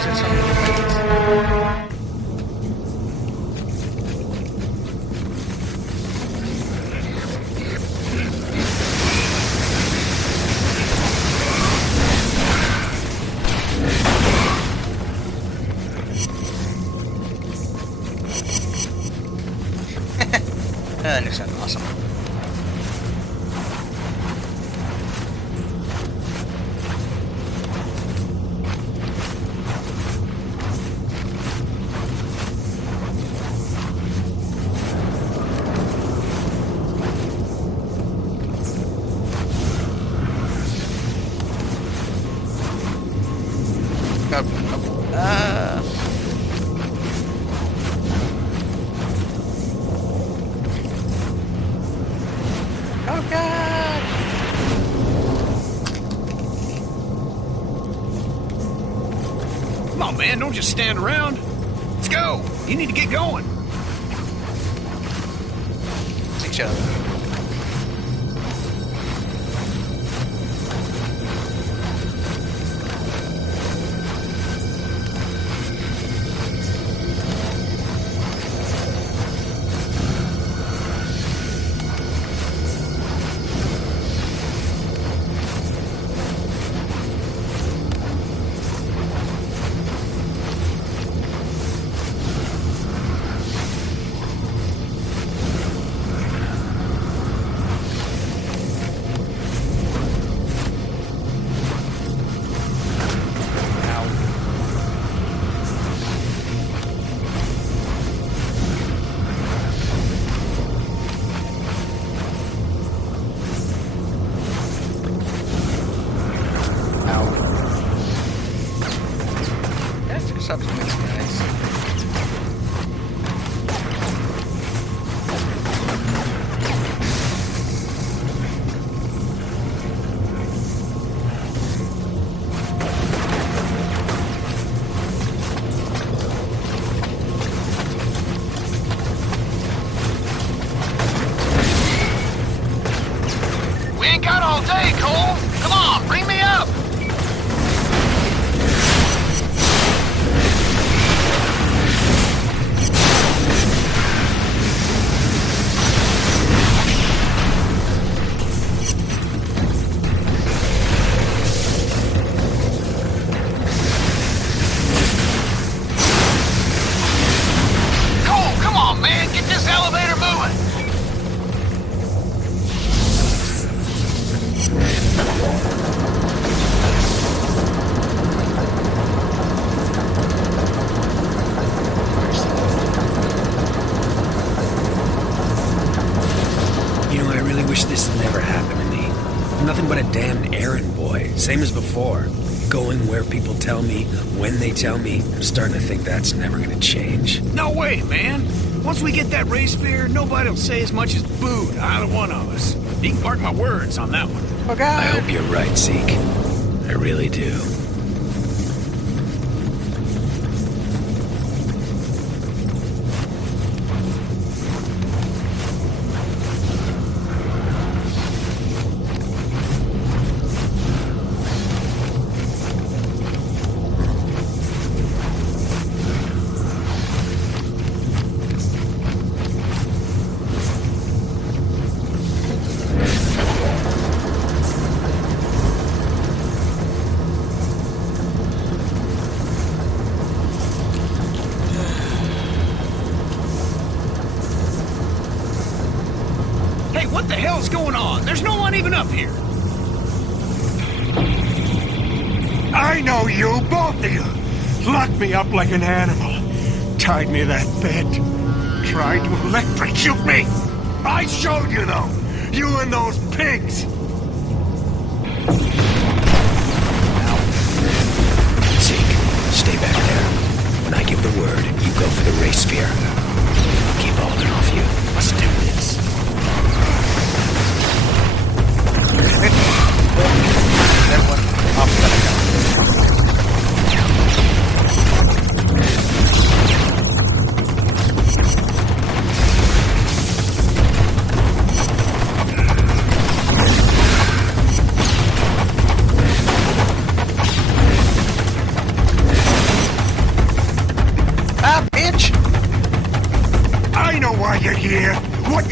else or something. I understand. Awesome. Oh God! Come on, man, don't just stand around. Let's go. You need to get going. Take shot. Substance, guys. We ain't got all day, Cole. Come on, bring me up. Cole, come on, man. Get this elevator moving. You know, I really wish this had never happened to me. I'm nothing but a damned errand boy, same as before. Going where people tell me, when they tell me. I'm starting to think that's never gonna change. No way, man. Once we get that race fair, nobody'll say as much as boo to either one of us. You can mark my words on that one. Oh God! I hope you're right, Zeke. I really do. Hey, what the hell's going on? There's no one even up here. I know you, both of you. Locked me up like an animal. Tied me to that bed. Tried to electrocute me. I showed you, though. You and those pigs. Zeke, stay back there. When I give the word, you go for the race sphere. I'll keep Alden off you. Let's do this. Everyone off the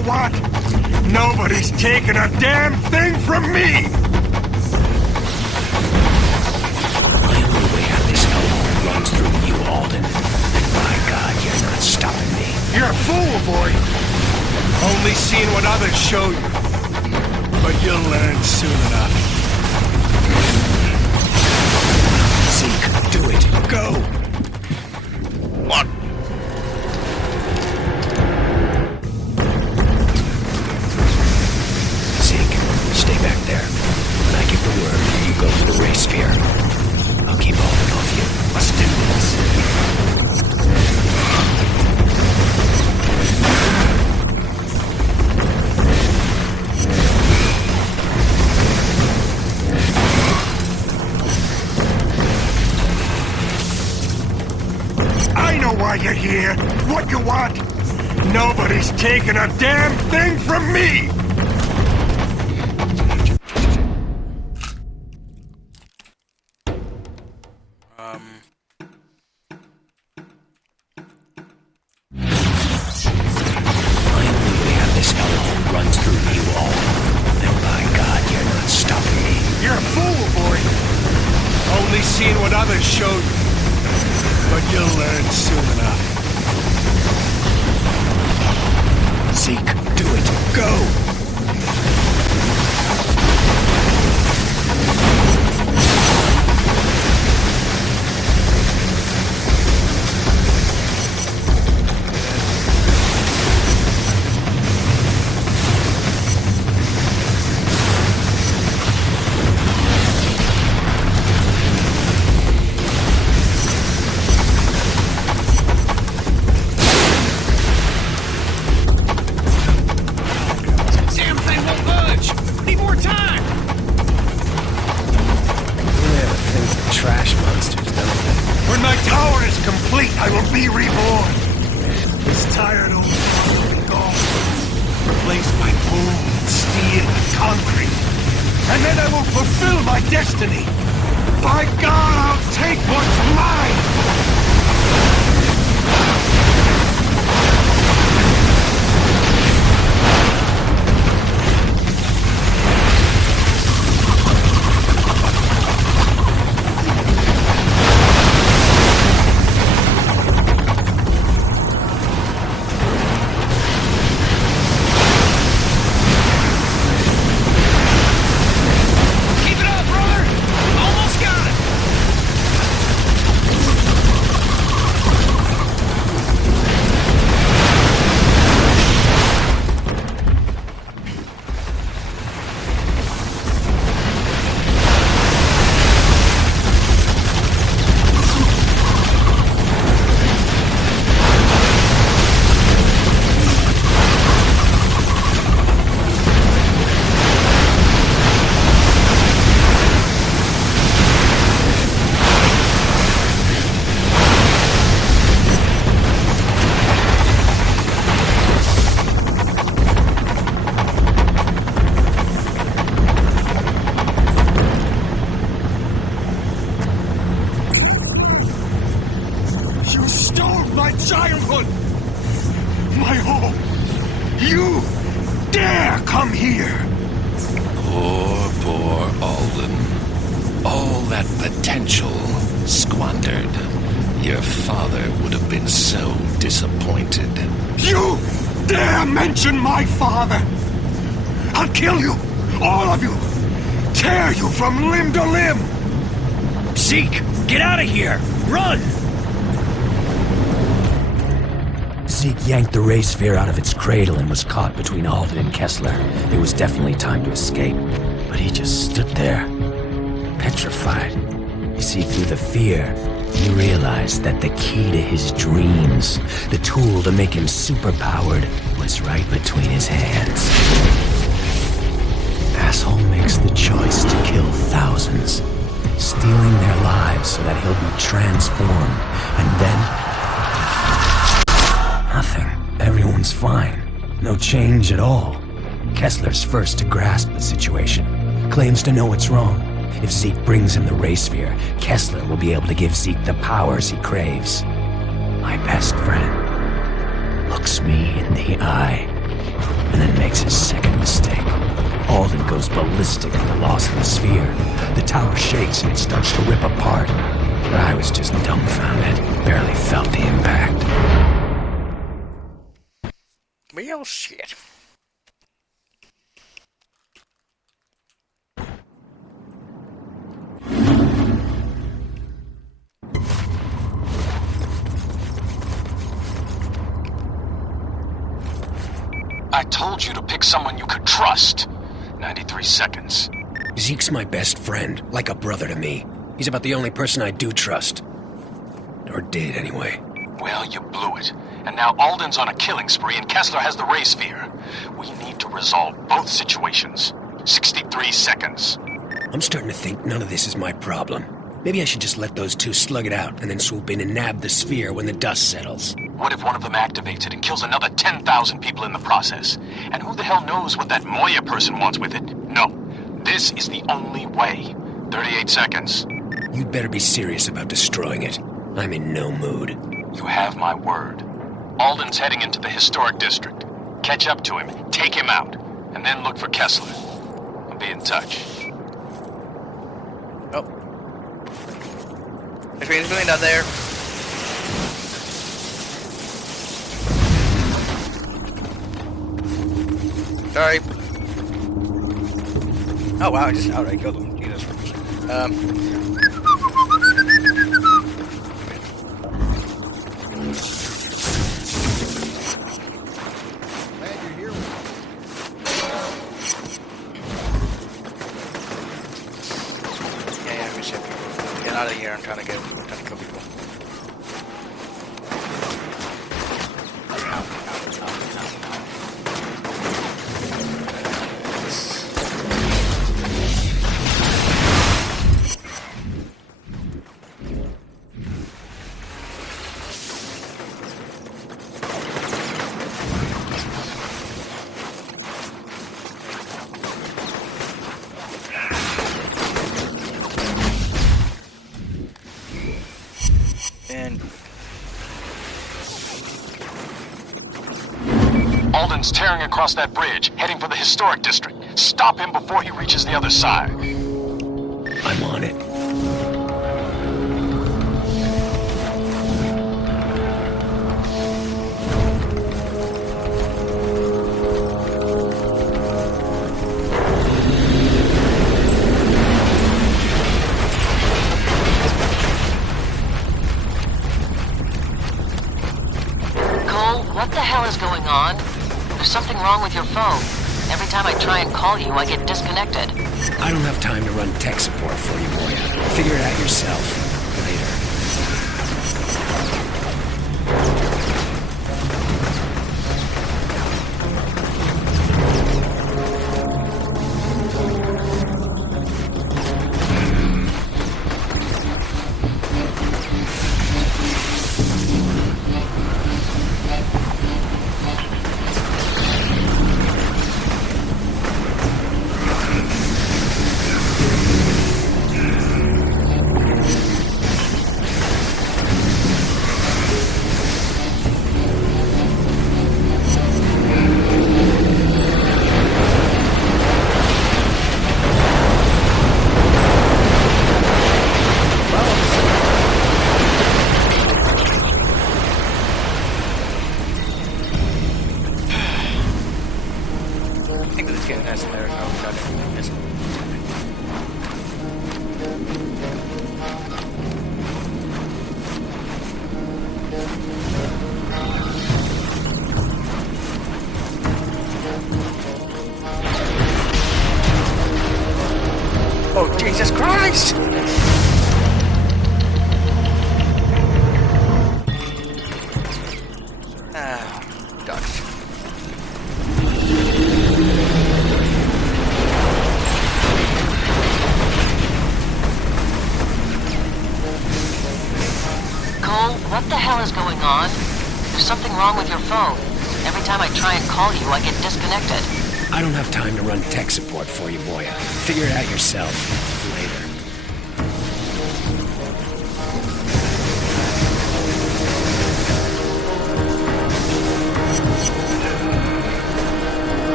you want? Nobody's taking a damn thing from me! The only way out of this hellhole runs through you, Alden. And by God, you're not stopping me. You're a fool, boy. Only seeing what others show you. But you'll learn soon enough. Zeke, do it. Go! What? Zeke, stay back there. When I give the word, you go for the race sphere. I'll keep Alden off you. Let's do this. I know why you're here. What you want? Nobody's taking a damn thing from me! My only way out of this hellhole runs through you, Alden. And by God, you're not stopping me. You're a fool, boy. Only seeing what others show you. But you'll learn soon enough. Zeke, do it. Go! Damn thing won't budge! Need more time! You have a thing for trash monsters, don't you? When my tower is complete, I will be reborn. This tired old town will be gone. Replaced by gold, steel, and concrete. And then I will fulfill my destiny. By God, I'll take what's mine! Keep it up, brother! Almost got it! You stole my childhood! My home! You dare come here! Poor Alden. All that potential squandered. Your father would have been so disappointed. You dare mention my father! I'll kill you! All of you! Tear you from limb to limb! Zeke, get out of here! Run! Zeke yanked the ray sphere out of its cradle and was caught between Alden and Kessler. It was definitely time to escape, but he just stood there, petrified. You see, through the fear, he realized that the key to his dreams, the tool to make him superpowered, was right between his hands. Asshole makes the choice to kill thousands, stealing their lives so that he'll be transformed, and then nothing. Everyone's fine. No change at all. Kessler's first to grasp the situation. Claims to know what's wrong. If Zeke brings him the ray sphere, Kessler will be able to give Zeke the powers he craves. My best friend looks me in the eye. and then makes his second mistake. Alden goes ballistic on the loss of the sphere. The tower shakes and it starts to rip apart. But I was just dumbfounded, barely felt the impact. Real shit. I told you to pick someone you could trust. 93 seconds. Zeke's my best friend, like a brother to me. He's about the only person I do trust. Or did, anyway. Well, you blew it. And now Alden's on a killing spree and Kessler has the ray sphere. We need to resolve both situations. 63 seconds. I'm starting to think none of this is my problem. Maybe I should just let those two slug it out and then swoop in and nab the sphere when the dust settles. What if one of them activates it and kills another 10,000 people in the process? And who the hell knows what that Moya person wants with it? No. This is the only way. 38 seconds. You'd better be serious about destroying it. I'm in no mood. You have my word. Alden's heading into the historic district. Catch up to him, take him out, and then look for Kessler. I'll be in touch. Oh. The train's moving down there. Sorry. Oh wow, I just outright killed him. Jesus. Yeah, we should get out of here. I'm trying to kill people. Alden's tearing across that bridge, heading for the historic district. Stop him before he reaches the other side. I'm on it. Cole, what the hell is going on? There's something wrong with your phone. Every time I try and call you, I get disconnected. I don't have time to run tech support for you, Moya. Figure it out yourself. Later. Oh, Jesus Christ! Dodge. Cole, what the hell is going on? There's something wrong with your phone. Every time I try and call you, I get disconnected. I don't have time to run tech support for you, Moya. Figure it out yourself. Later.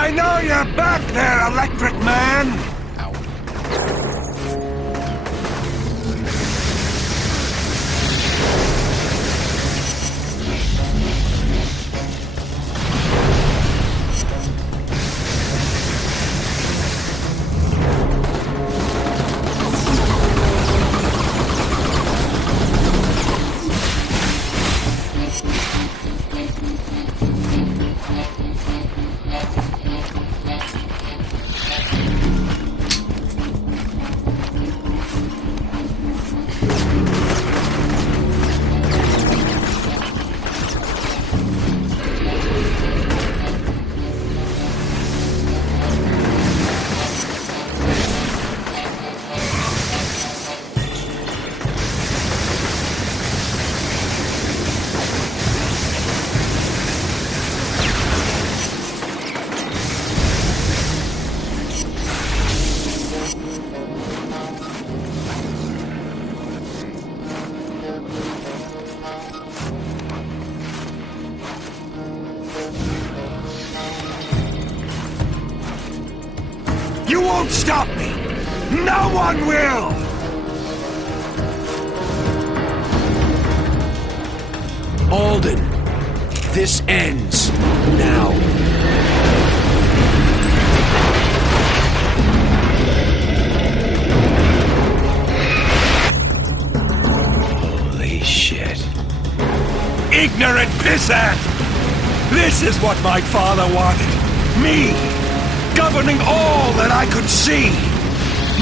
I know you're back there, Electric Man! You won't stop me! No one will! Alden, this ends now. Holy shit. Ignorant pissant! This is what my father wanted. Me! Governing all that I could see!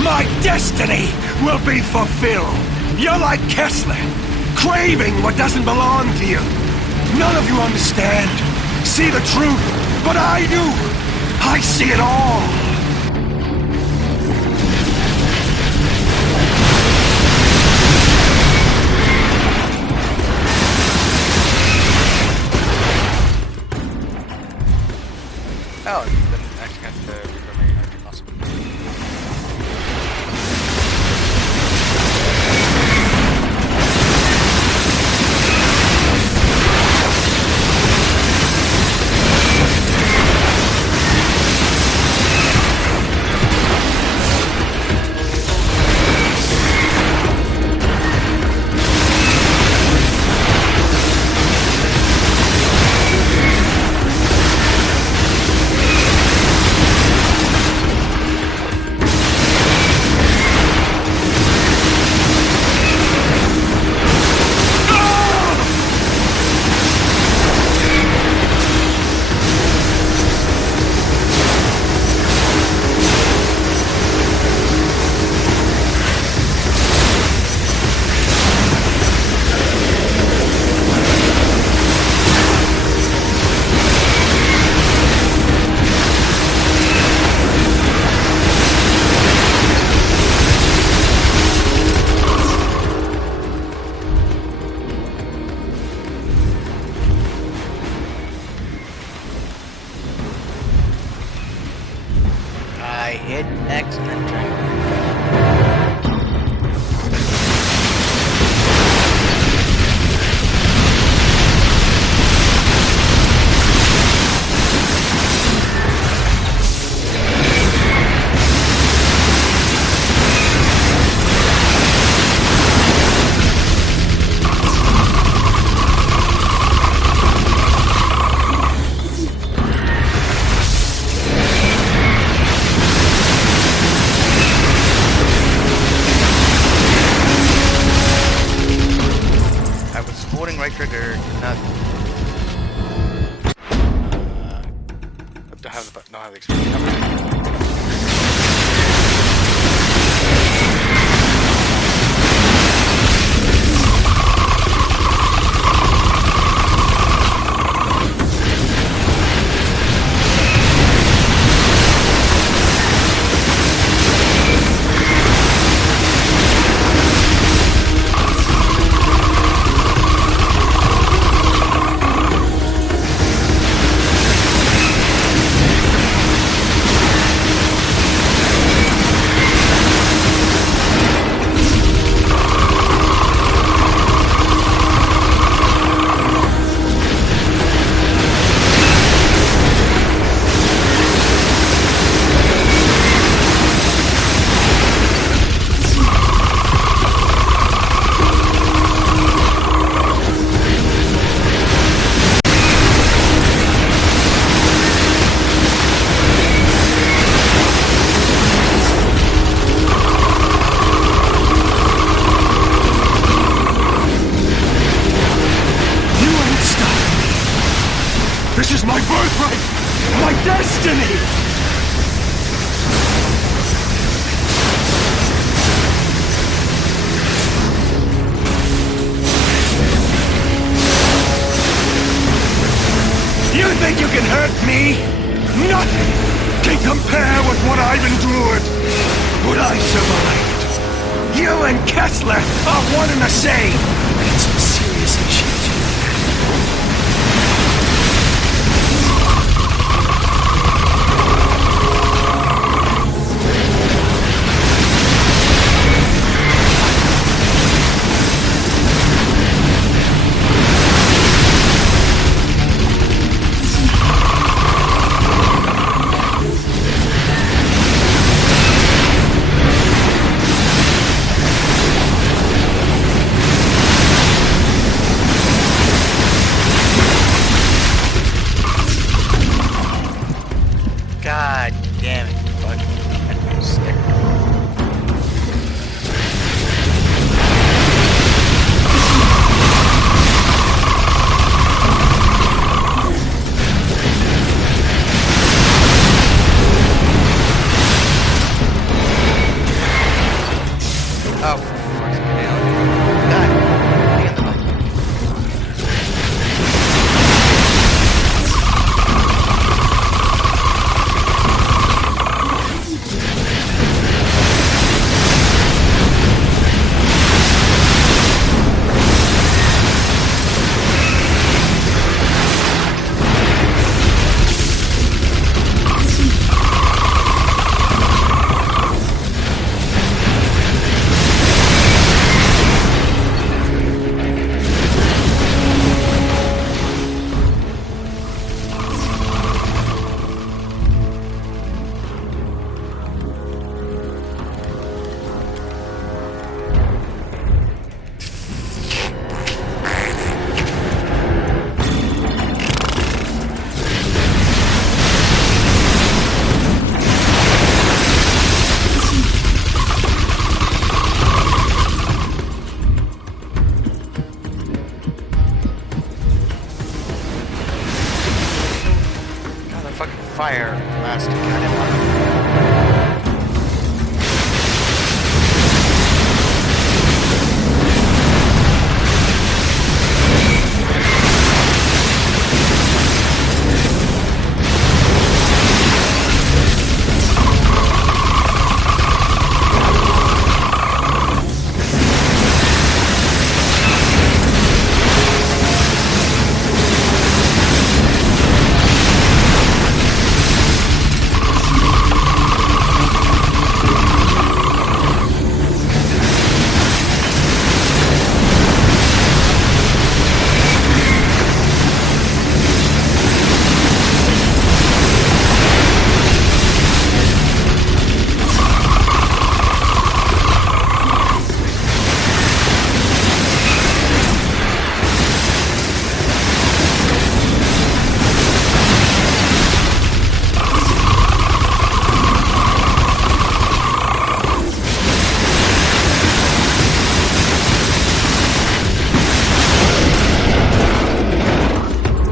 My destiny will be fulfilled! You're like Kessler, craving what doesn't belong to you. None of you understand, see the truth, but I do! I see it all! Oh, then I actually got to rebuild my energy. Awesome. I hit X and then try. Right trigger, not don't have the experience. birthright! My destiny! You think you can hurt me? Nothing can compare with what I've endured. But I survived. You and Kessler are one and the same. It's some serious issues. God damn it. Fucking sick. Oh, for fuck's sake. God. Damn the fuck. God, the fucking fire lasted goddamn long.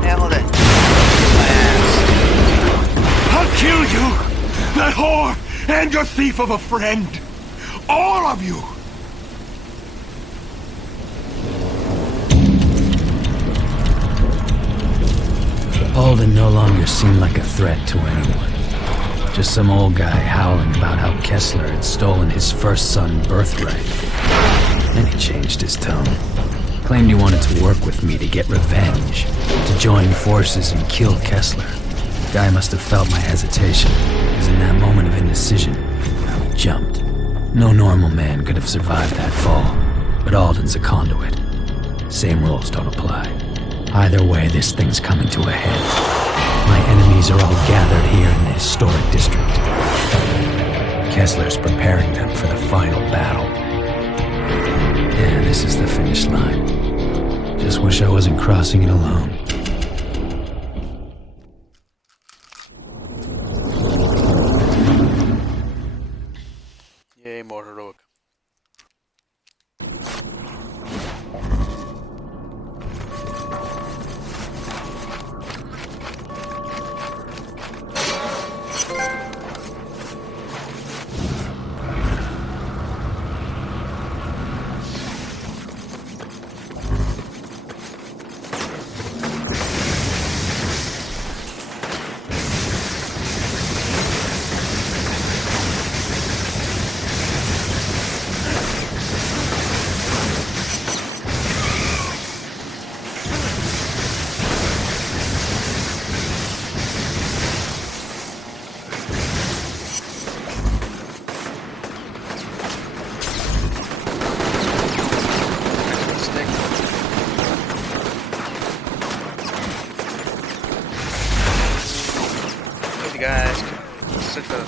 Nailed it. My ass. I'll kill you! That whore and your thief of a friend! All of you! Alden no longer seemed like a threat to anyone. Just some old guy howling about how Kessler had stolen his first son birthright. Then he changed his tone. Claimed he wanted to work with me to get revenge, to join forces and kill Kessler. Guy must have felt my hesitation, because in that moment of indecision, he jumped. No normal man could have survived that fall, but Alden's a conduit. Same rules don't apply. Either way, this thing's coming to a head. My enemies are all gathered here in the historic district. Kessler's preparing them for the final battle. Yeah, this is the finish line. Just wish I wasn't crossing it alone. Yay, more heroic. you guys. Search for the...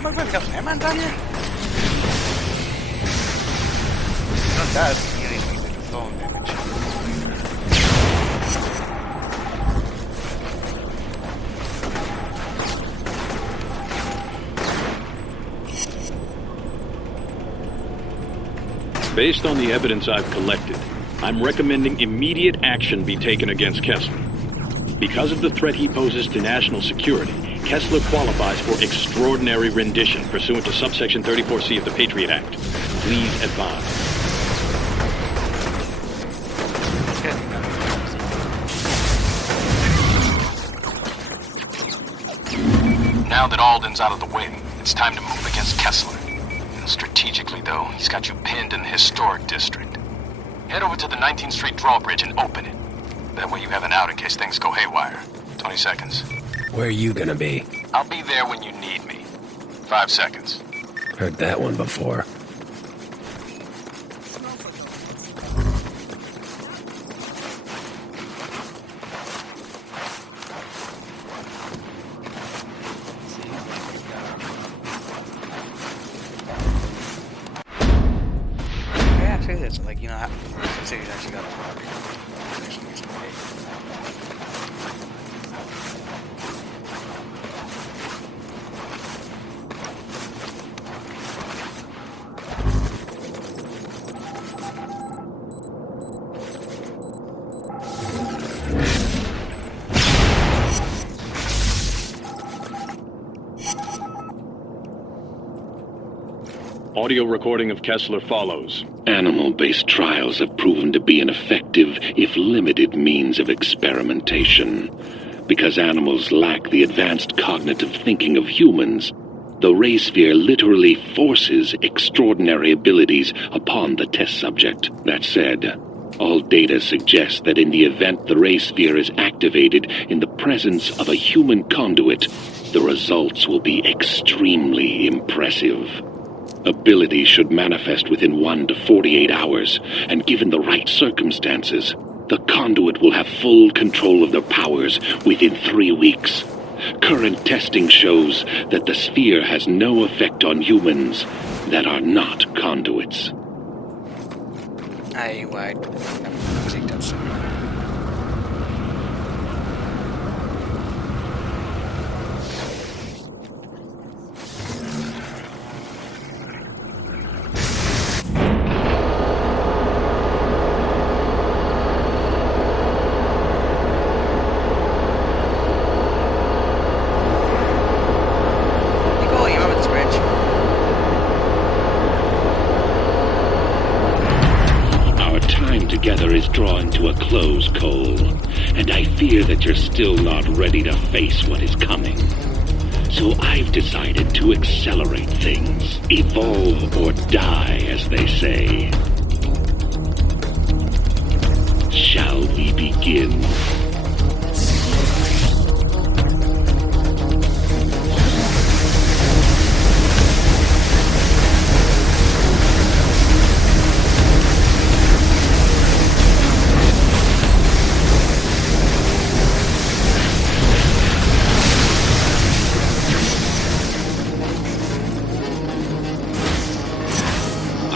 What have we got some airman down here? Not that. You need to make the phone damage. Based on the evidence I've collected, I'm recommending immediate action be taken against Kessler. Because of the threat he poses to national security, Kessler qualifies for extraordinary rendition pursuant to subsection 34C of the Patriot Act. Please advise. Now that Alden's out of the way, it's time to move against Kessler. Strategically, though, he's got you pinned in the historic district. Head over to the 19th Street drawbridge and open it. That way you have an out in case things go haywire. 20 seconds. Where are you gonna be? I'll be there when you need me. 5 seconds. Heard that one before. It's like, you know, the city's actually got a property. Actually needs to pay. Audio recording of Kessler follows. Animal-based trials have proven to be an effective, if limited, means of experimentation. Because animals lack the advanced cognitive thinking of humans, the Ray Sphere literally forces extraordinary abilities upon the test subject. That said, all data suggests that in the event the Ray Sphere is activated in the presence of a human conduit, the results will be extremely impressive. Abilities should manifest within 1 to 48 hours, and given the right circumstances, the conduit will have full control of their powers within 3 weeks. Current testing shows that the sphere has no effect on humans that are not conduits. Together is drawing to a close, Cole, and I fear that you're still not ready to face what is coming. So I've decided to accelerate things. Evolve or die, as they say. Shall we begin?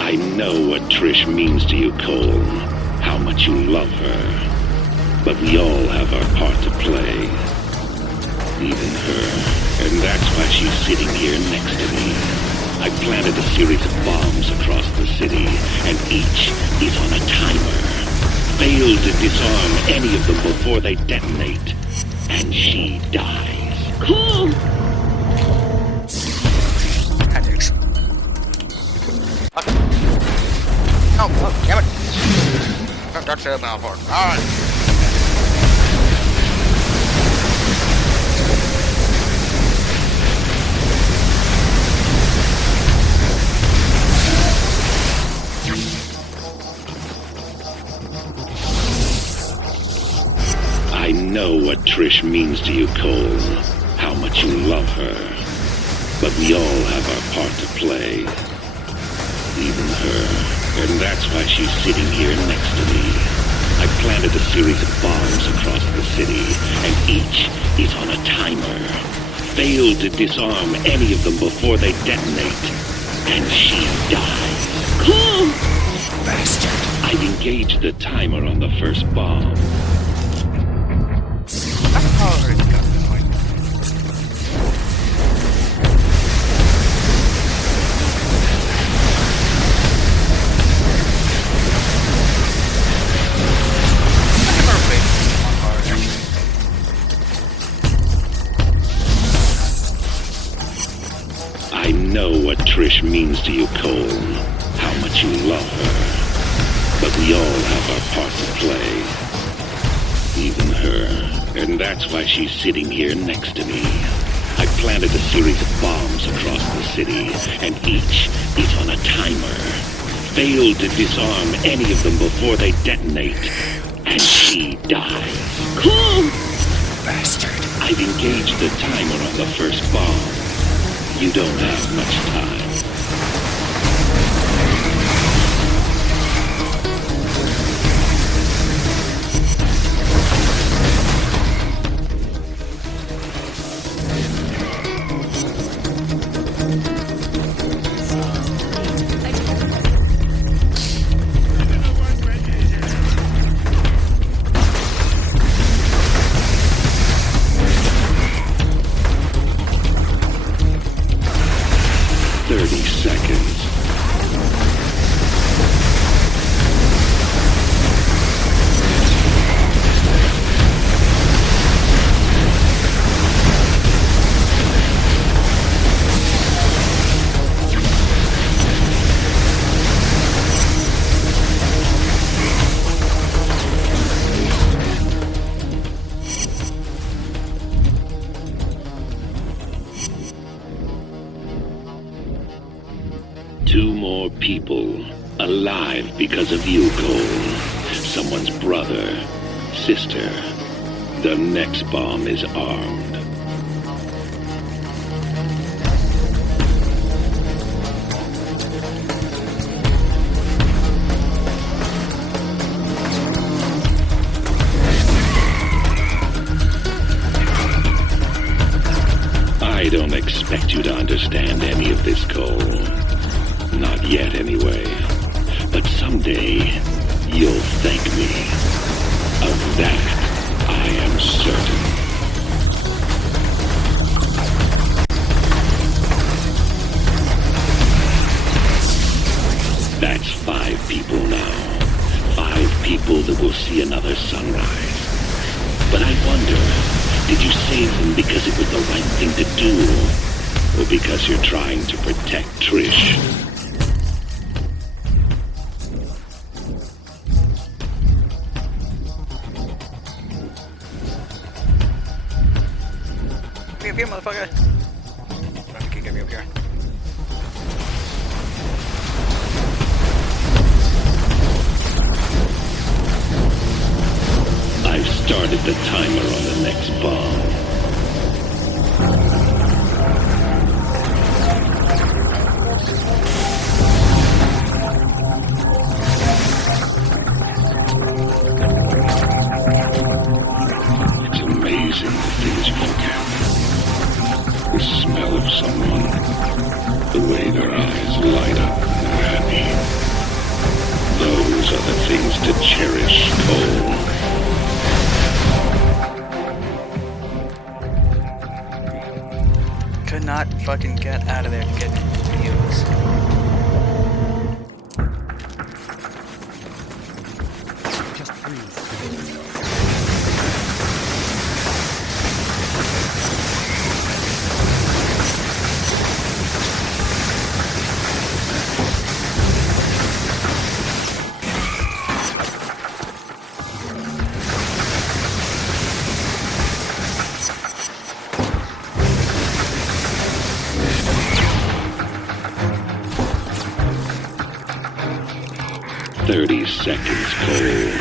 I know what Trish means to you, Cole, how much you love her. But we all have our part to play. Even her. And that's why she's sitting here next to me. I planted a series of bombs across the city, and each is on a timer. Fail to disarm any of them before they detonate, and she dies. Cool! Oh, damn it. That's the open for it. Alright. I know what Trish means to you, Cole, how much you love her. But we all have our part to play. Even her. And that's why she's sitting here next to me. I planted a series of bombs across the city, and each is on a timer. Fail to disarm any of them before they detonate, and she dies. Bastard! I've engaged the timer on the first bomb. I know what Trish means to you, Cole. How much you love her. But we all have our part to play. Even her. And that's why she's sitting here next to me. I planted a series of bombs across the city, and each is on a timer. Fail to disarm any of them before they detonate, and she dies. Bastard! I've engaged the timer on the first bomb. You don't have much time. Two more people alive because of you, Cole. Someone's brother, sister. The next bomb is armed. I don't expect you to understand any of this, Cole. Not yet, anyway. But someday, you'll thank me. Of that, I am certain. That's 5 people now. 5 people that will see another sunrise. But I wonder, did you save them because it was the right thing to do? Or because you're trying to protect Trish? Come here, motherfucker. Trying to kick me up here. I've started the timer on the next bomb. It's amazing the things you forget. The smell of someone, the way their eyes light up when they're happy. Those are the things to cherish, Cole. Could not fucking get out of there to get views. Just breathe. "30 seconds, Cole."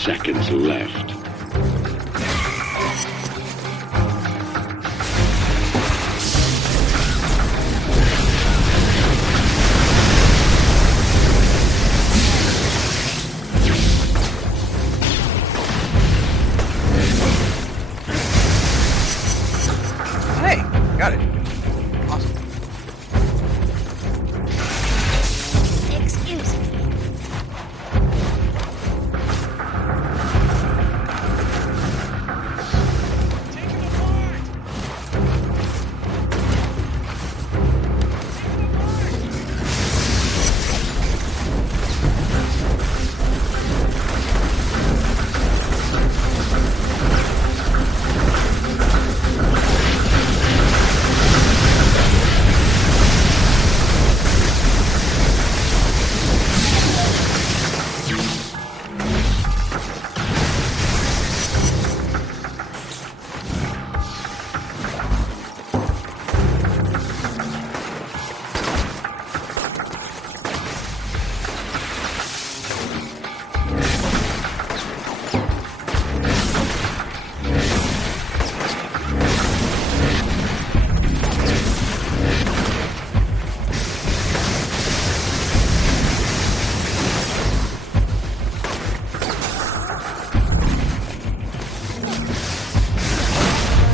seconds left. Hey, got it. Awesome. Excuse me.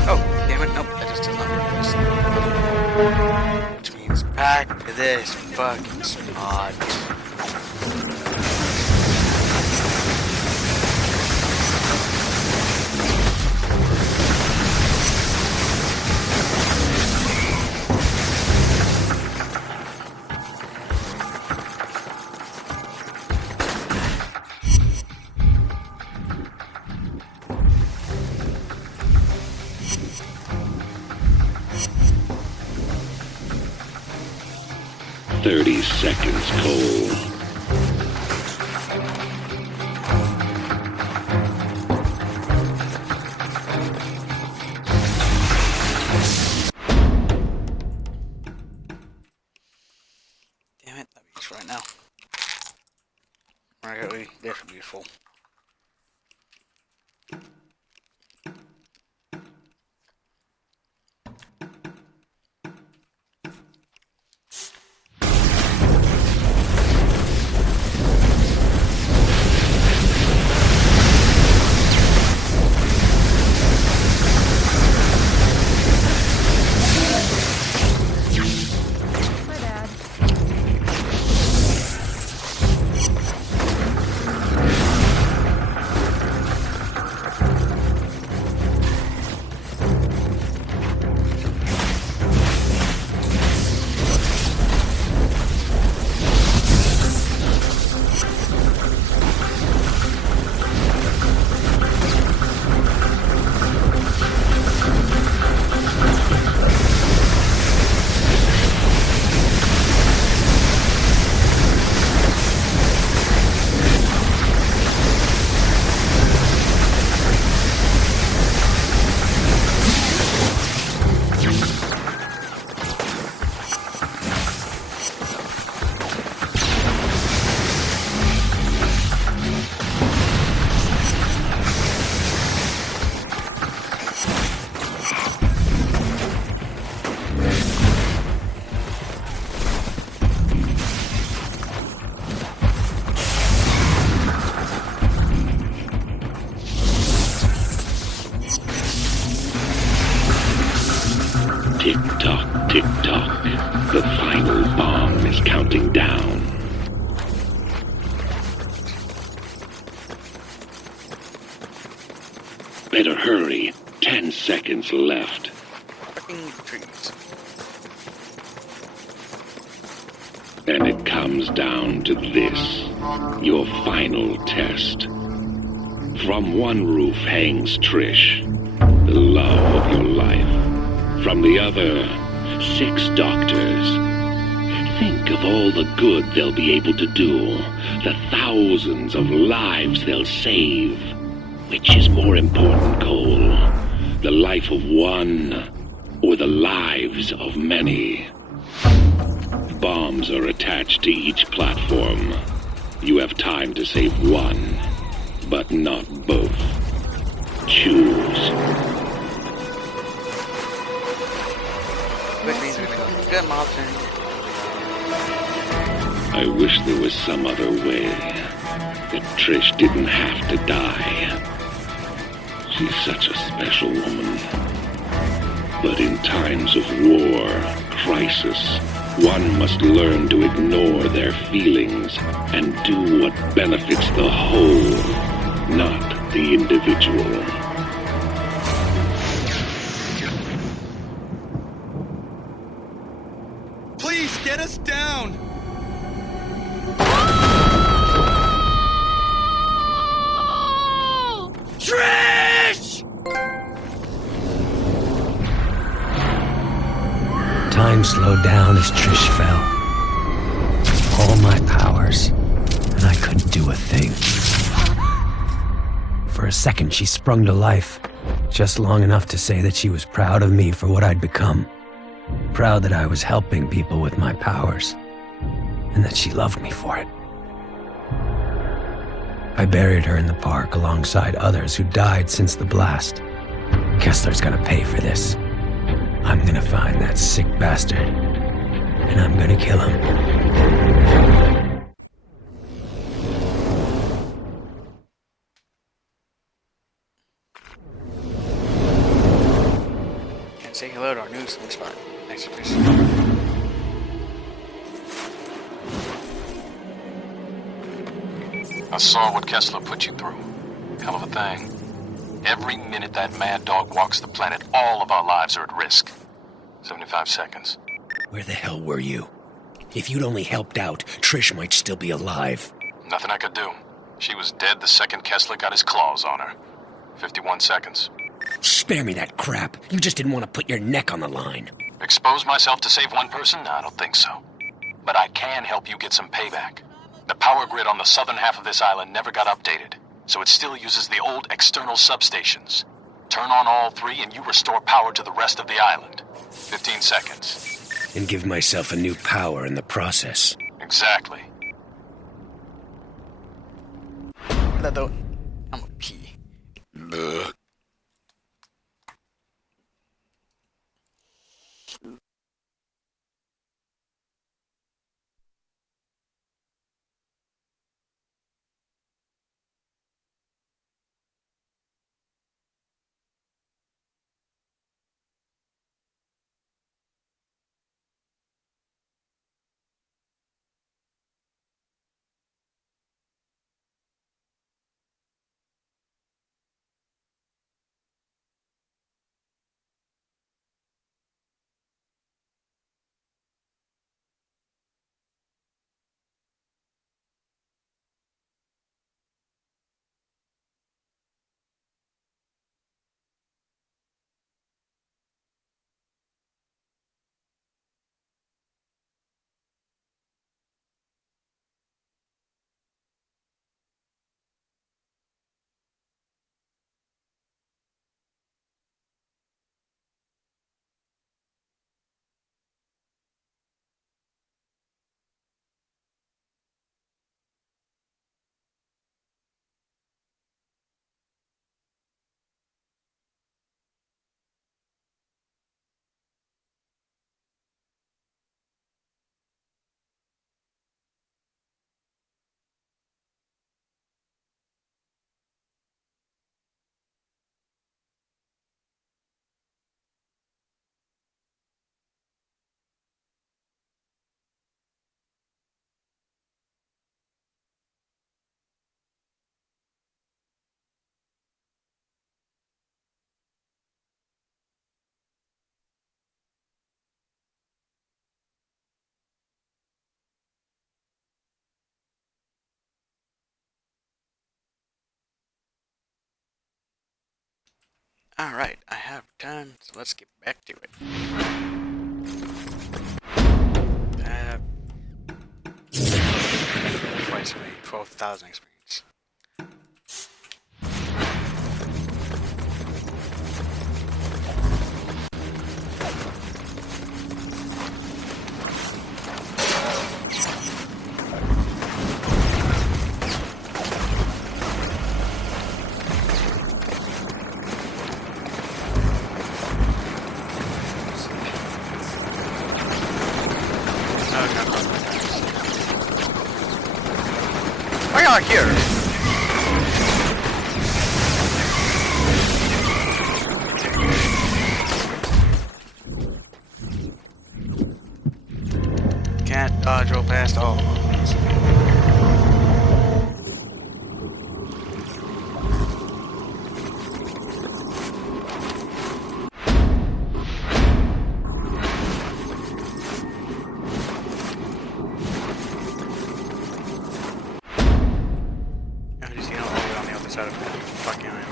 Oh, damn it. Nope, that just does not work. Which means back to this fucking spot. "30 seconds, Cole." Damn it, that'd be useful right now. Alright, this would be useful. My bad. Tick-tock, tick-tock. The final bomb is counting down. Better hurry. 10 seconds left. Fucking trees. And it comes down to this. Your final test. From one roof hangs Trish, the love of your life. From the other, 6 doctors. Think of all the good they'll be able to do, the thousands of lives they'll save. Which is more important, Cole? The life of one, or the lives of many? Bombs are attached to each platform. You have time to save one. but not both. Choose. Which means we're gonna go good mob turn. I wish there was some other way. That Trish didn't have to die. She's such a special woman. But in times of war, crisis, one must learn to ignore their feelings and do what benefits the whole, not the individual. Please get us down! Trish! Time slowed down as Trish fell. All my powers, and I couldn't do a thing. For a second, she sprung to life, just long enough to say that she was proud of me for what I'd become. Proud that I was helping people with my powers, and that she loved me for it. I buried her in the park alongside others who died since the blast. Kessler's gonna pay for this. I'm gonna find that sick bastard, and I'm gonna kill him. Can't say hello to our new swing spot. Next to Chris. I saw what Kessler put you through. Hell of a thing. Every minute that mad dog walks the planet, all of our lives are at risk. 75 seconds. Where the hell were you? If you'd only helped out, Trish might still be alive. Nothing I could do. She was dead the second Kessler got his claws on her. 51 seconds. Spare me that crap. You just didn't want to put your neck on the line. Expose myself to save one person? No, I don't think so. But I can help you get some payback. The power grid on the southern half of this island never got updated, so it still uses the old external substations. Turn on all three and you restore power to the rest of the island. 15 seconds. And give myself a new power in the process. Exactly. That though, I'm a pee. Ugh. Alright, I have time, so let's get back to it. Twice a week, 12,000 experience. not here. Can't dodge roll past all of these. I just, all the way on the other side of the fucking island.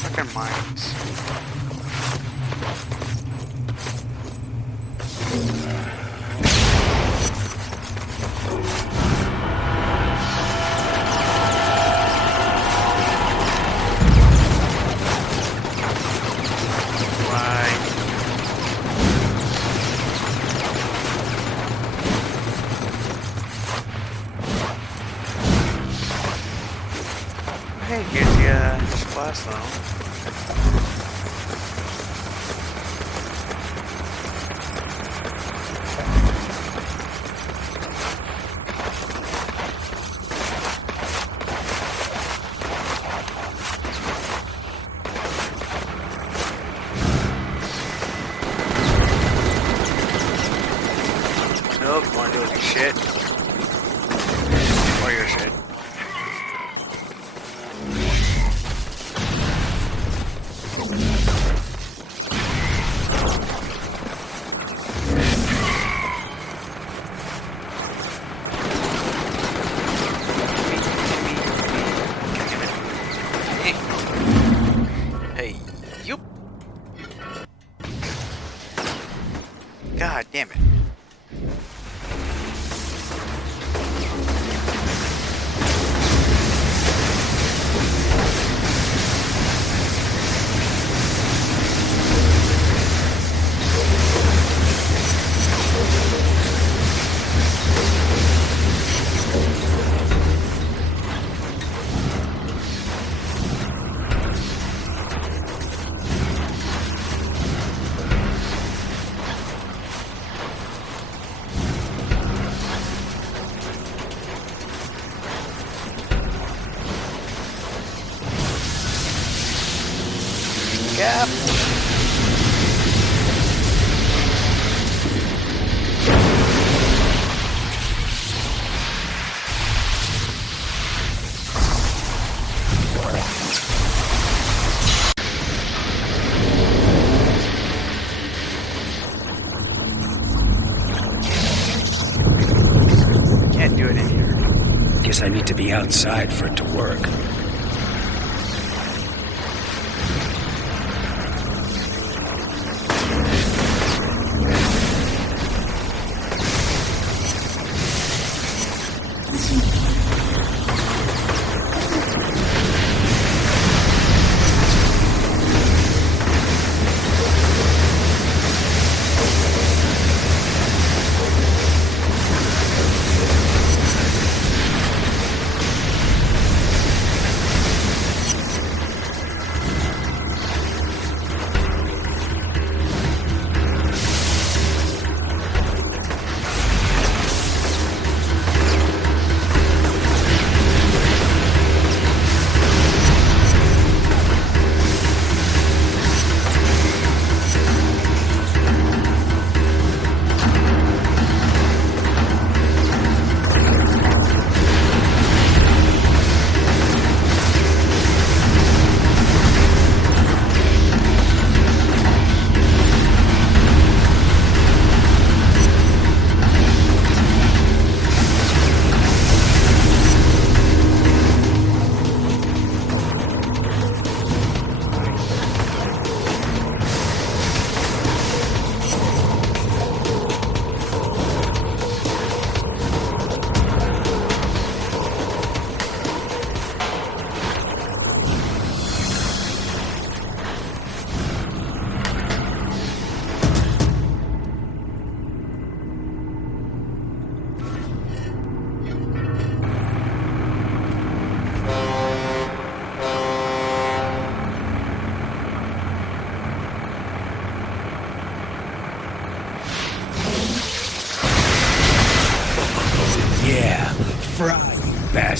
Fucking mines. Hey, here's the splash though. Nope, you wanna do with your shit? Or your shit. Hey, you. God damn it. Gap. Can't do it in here. Guess I need to be outside for it to work.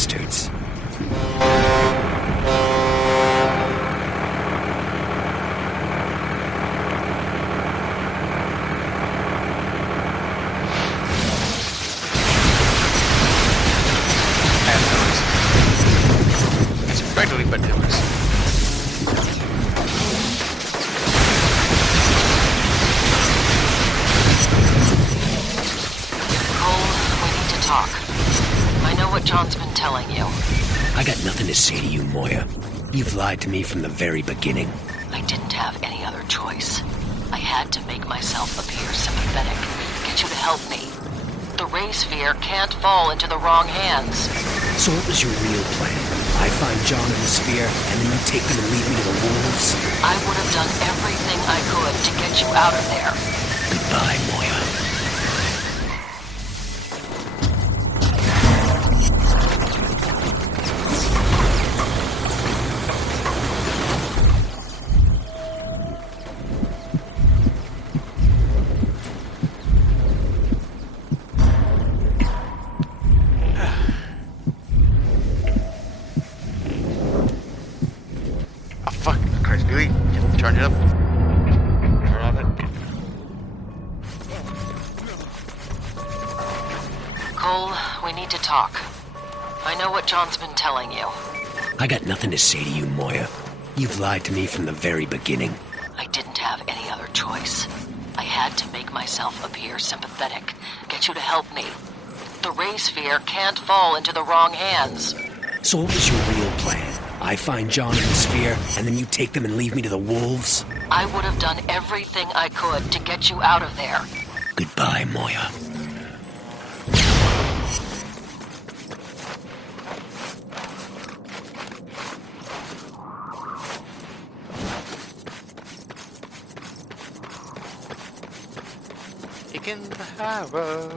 bastards. It's practically but different. Talk. I know what John's been telling you. I got nothing to say to you, Moya. You've lied to me from the very beginning. I didn't have any other choice. I had to make myself appear sympathetic, get you to help me. The Ray Sphere can't fall into the wrong hands. So what was your real plan? I find John in the sphere, and then you take them and leave me to the wolves? I would have done everything I could to get you out of there. Goodbye, Moya. Turn it up. Turn on it. Cole, we need to talk. I know what John's been telling you. I got nothing to say to you, Moya. You've lied to me from the very beginning. I didn't have any other choice. I had to make myself appear sympathetic, get you to help me. The Ray Sphere can't fall into the wrong hands. So what was your real plan? I find John in the sphere, and then you take them and leave me to the wolves? I would have done everything I could to get you out of there. Goodbye, Moya. Taking the high road.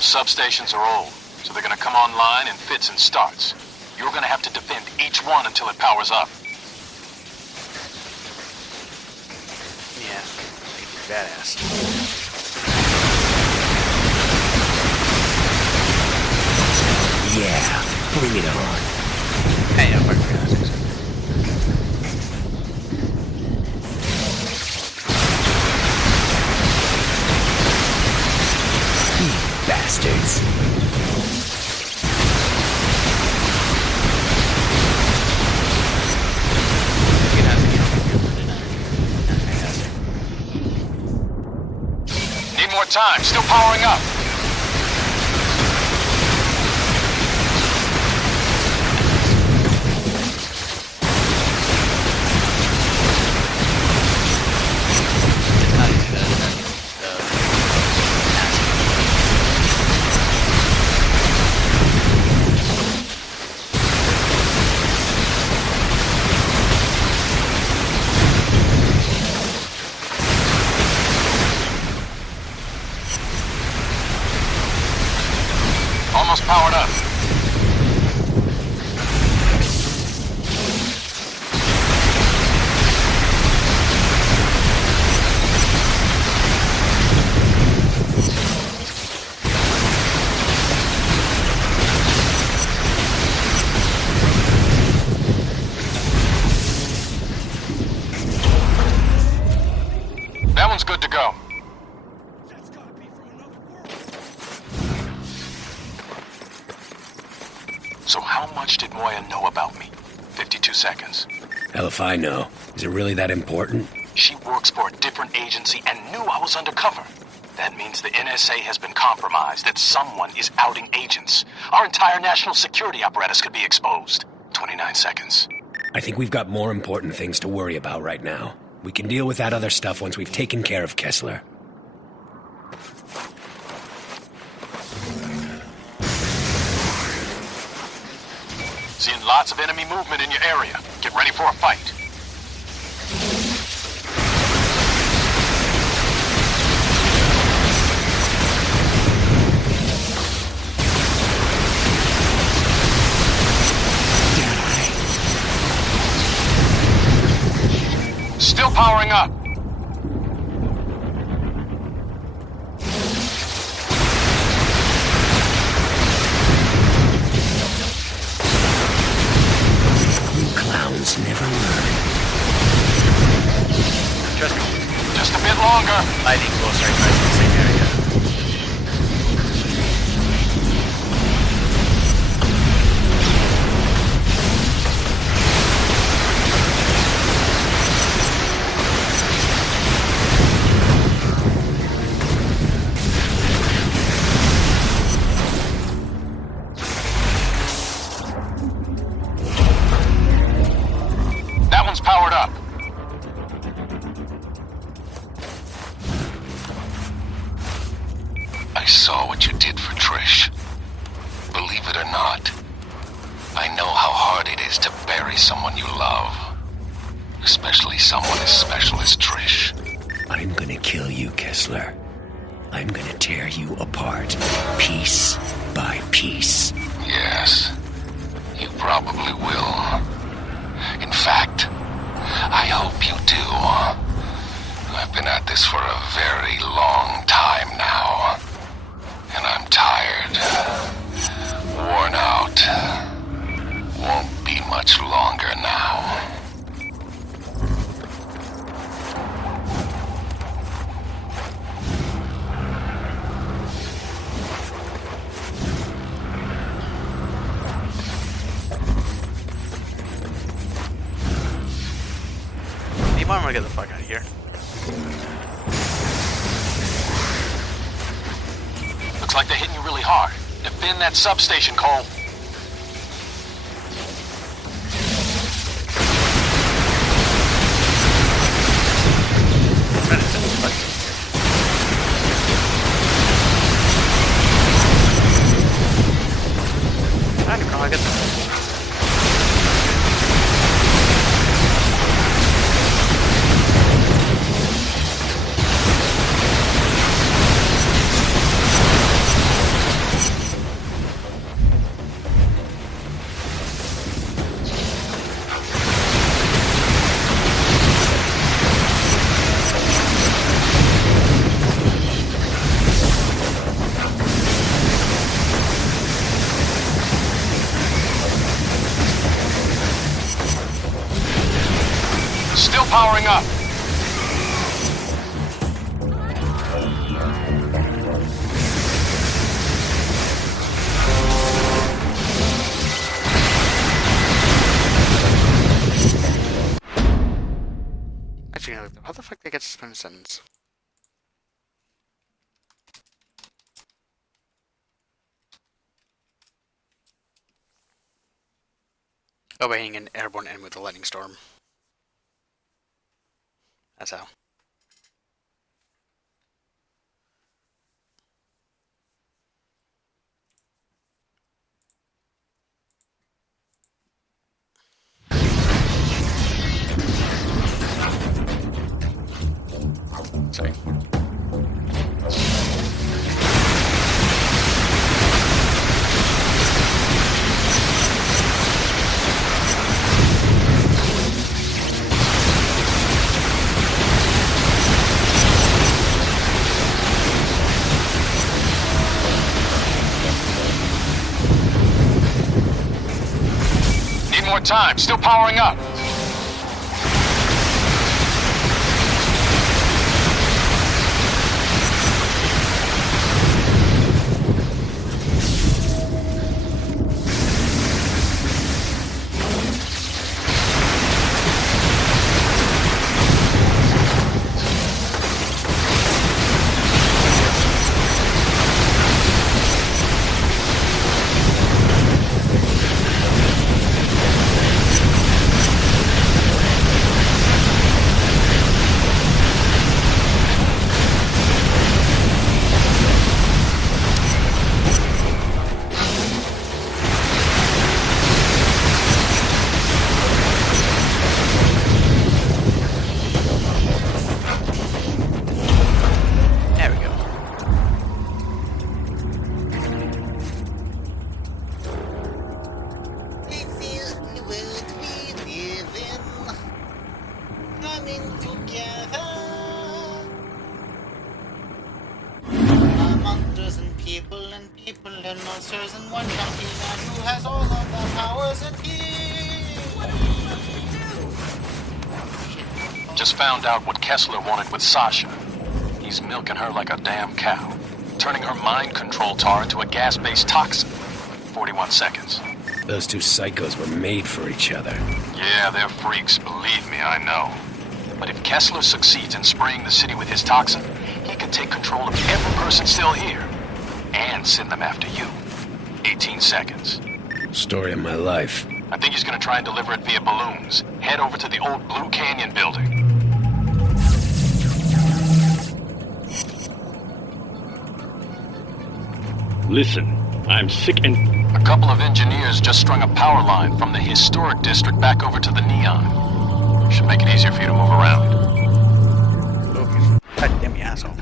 Substations are old, so they're gonna come online in fits and starts. You're gonna have to defend each one until it powers up. Yeah, badass. Yeah, bring it on. Hey, I'm fucking badass. Bastards. Need more time, still powering up. Almost powered up. That one's good to go. So how much did Moya know about me? 52 seconds. Hell if I know. Is it really that important? She works for a different agency and knew I was undercover. That means the NSA has been compromised, that someone is outing agents. Our entire national security apparatus could be exposed. 29 seconds. I think we've got more important things to worry about right now. We can deal with that other stuff once we've taken care of Kessler. Seeing lots of enemy movement in your area. Get ready for a fight. Still powering up. Clowns never learn. Just a bit longer. Lightning will strike right in the same area. That one's powered up. I saw what you did for Trish. Believe it or not, I know how hard it is to bury someone you love. Especially someone as special as Trish. I'm gonna kill you, Kessler. I'm gonna tear you apart, piece by piece. Yes, you probably will. In fact, I hope you do. I've been at this for a very long time now. And I'm tired. Worn out. Won't be much longer now. I'm gonna get the fuck out of here. Looks like they're hitting you really hard. Defend that substation, Cole. I don't know how I get that. Still powering up. Actually, how the fuck did they get suspended sentence? Oh, by hitting an airborne enemy with a lightning storm. That's how. Sorry. Need more time. Still powering up. 7 monsters and one chunky man who has all of the powers and Just found out what Kessler wanted with Sasha. He's milking her like a damn cow, turning her mind control tar into a gas-based toxin. 41 seconds. Those two psychos were made for each other. Yeah, they're freaks, believe me, I know. But if Kessler succeeds in spraying the city with his toxin, he can take control of every person still here. And send them after you. 18 seconds. Story of my life. I think he's gonna try and deliver it via balloons. Head over to the old Blue Canyon building. Listen, I'm sick and... A couple of engineers just strung a power line from the historic district back over to the Neon. Should make it easier for you to move around. God damn you asshole.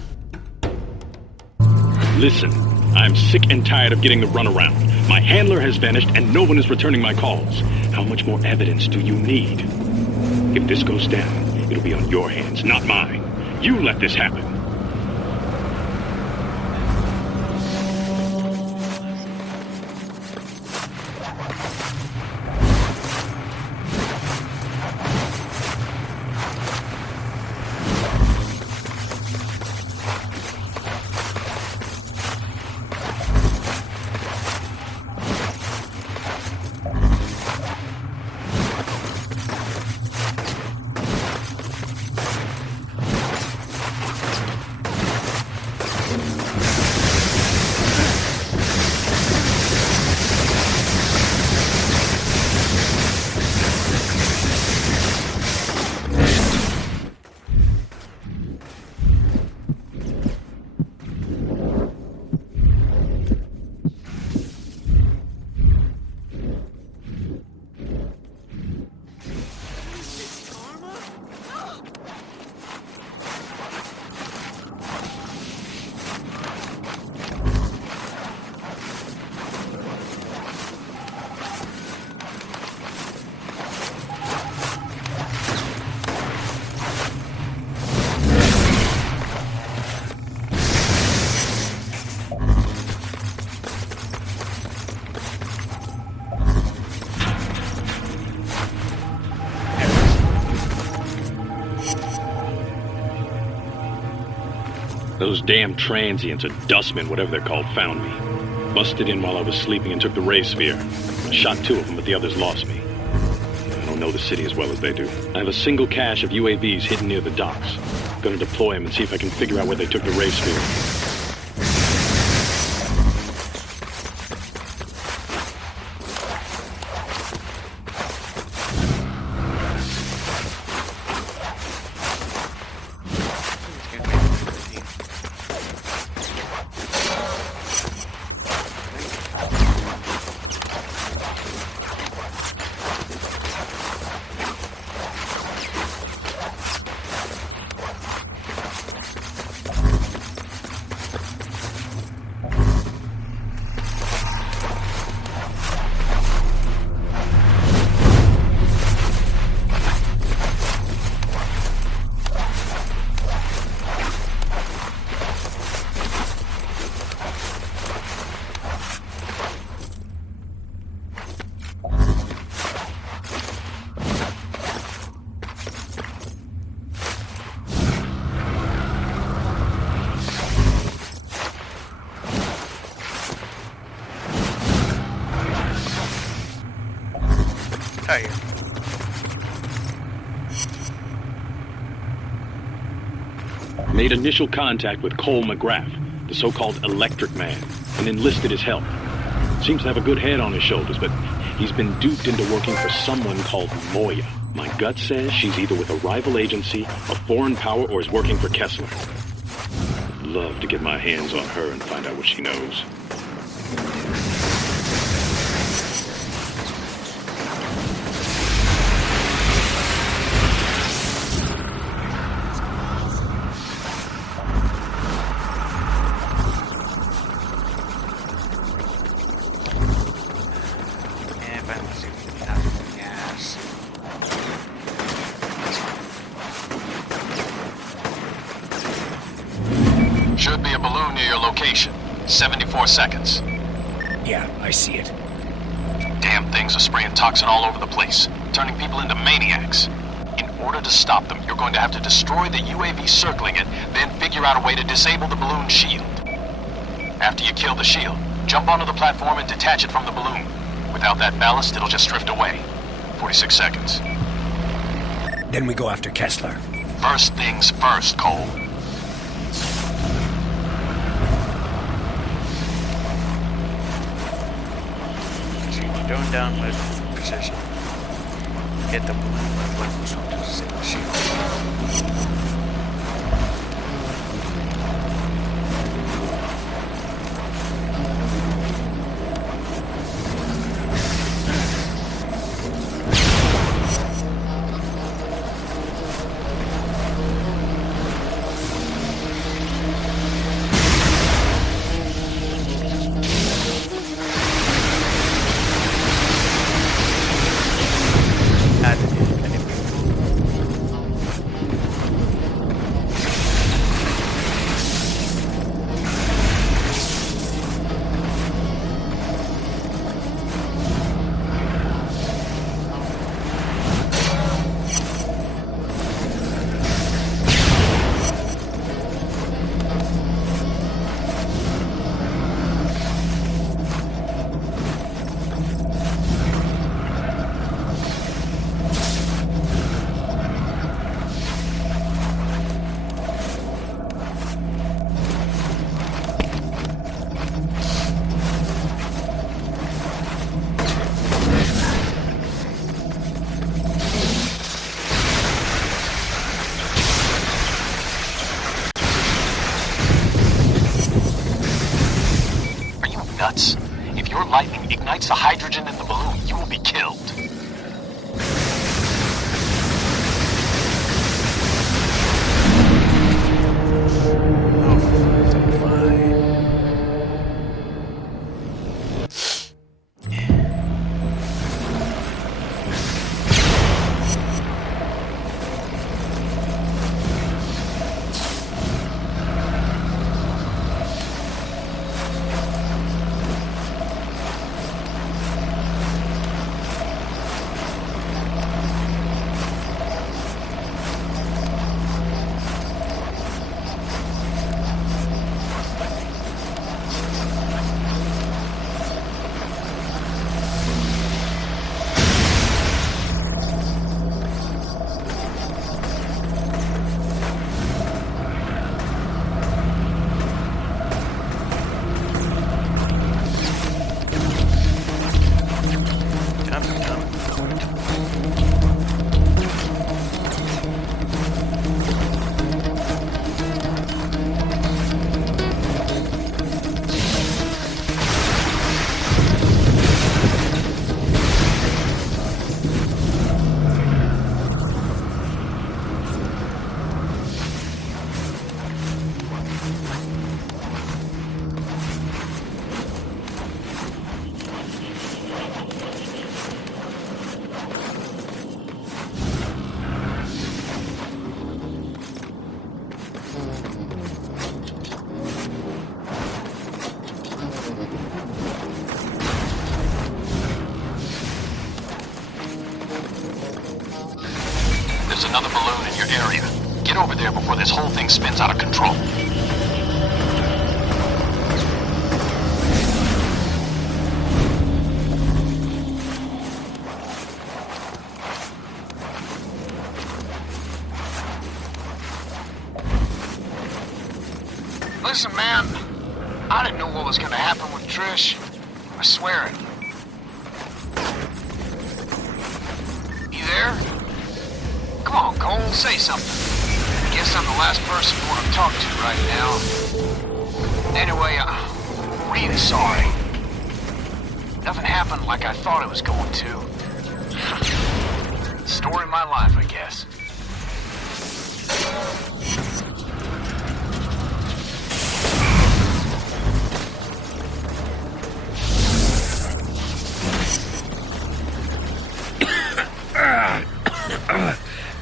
Listen, I'm sick and tired of getting the runaround. My handler has vanished and no one is returning my calls. How much more evidence do you need? If this goes down, it'll be on your hands, not mine. You let this happen. Those damn transients or dustmen, whatever they're called, found me. Busted in while I was sleeping and took the ray sphere. I shot 2 of them, but the others lost me. I don't know the city as well as they do. I have a single cache of UAVs hidden near the docks. Gonna deploy them and see if I can figure out where they took the ray sphere. Made initial contact with Cole McGrath, the so-called Electric Man, and enlisted his help. Seems to have a good head on his shoulders, but he's been duped into working for someone called Moya. My gut says she's either with a rival agency, a foreign power, or is working for Kessler. I'd love to get my hands on her and find out what she knows. Should be a balloon near your location. 74 seconds. Yeah, I see it. Damn things are spraying toxin all over the place, turning people into maniacs. In order to stop them, you're going to have to destroy the UAV circling it, then figure out a way to disable the balloon shield. After you kill the shield, jump onto the platform and detach it from the balloon. Without that ballast, it'll just drift away. 46 seconds. Then we go after Kessler. First things first, Cole. Going down with precision. Hit the balloon with rifle sword to disable the shield. Nuts. If your lightning ignites the hydrogen in the balloon, you will be killed. There's another balloon in your area. Get over there before this whole thing spins out of control. Listen, man, I didn't know what was gonna happen with Trish. I swear it. You there? Come on, Cole, say something. I guess I'm the last person you want to talk to right now. Anyway, I'm really sorry. Nothing happened like I thought it was going to. Story of my life, I guess.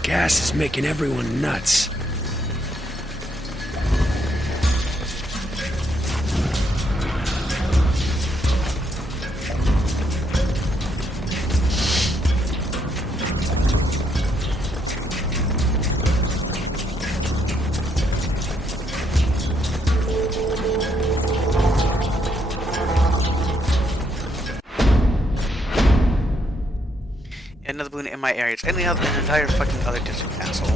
Gas is making everyone nuts. another balloon in my area. It's in the other, an entire fucking other district, asshole.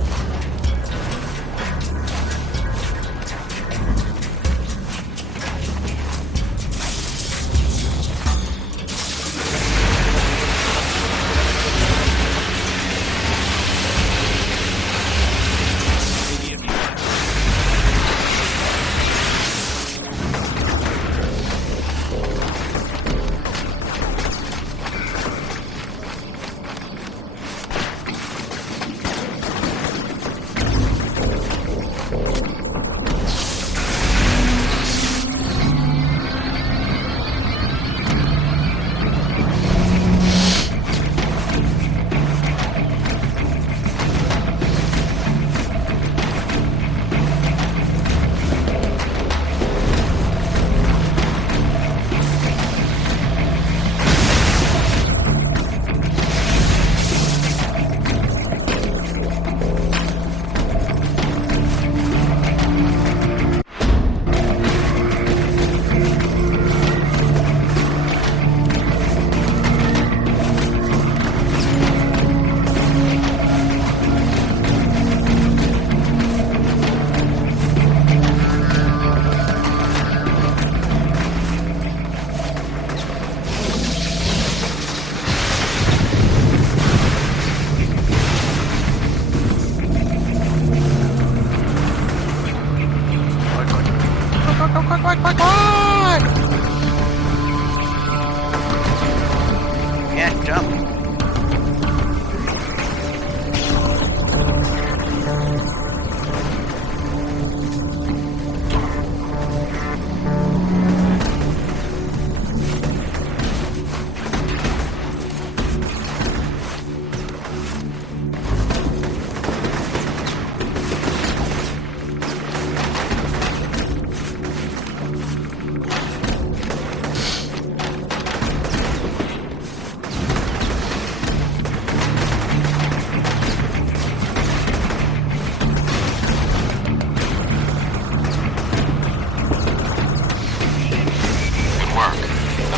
Yeah, jump.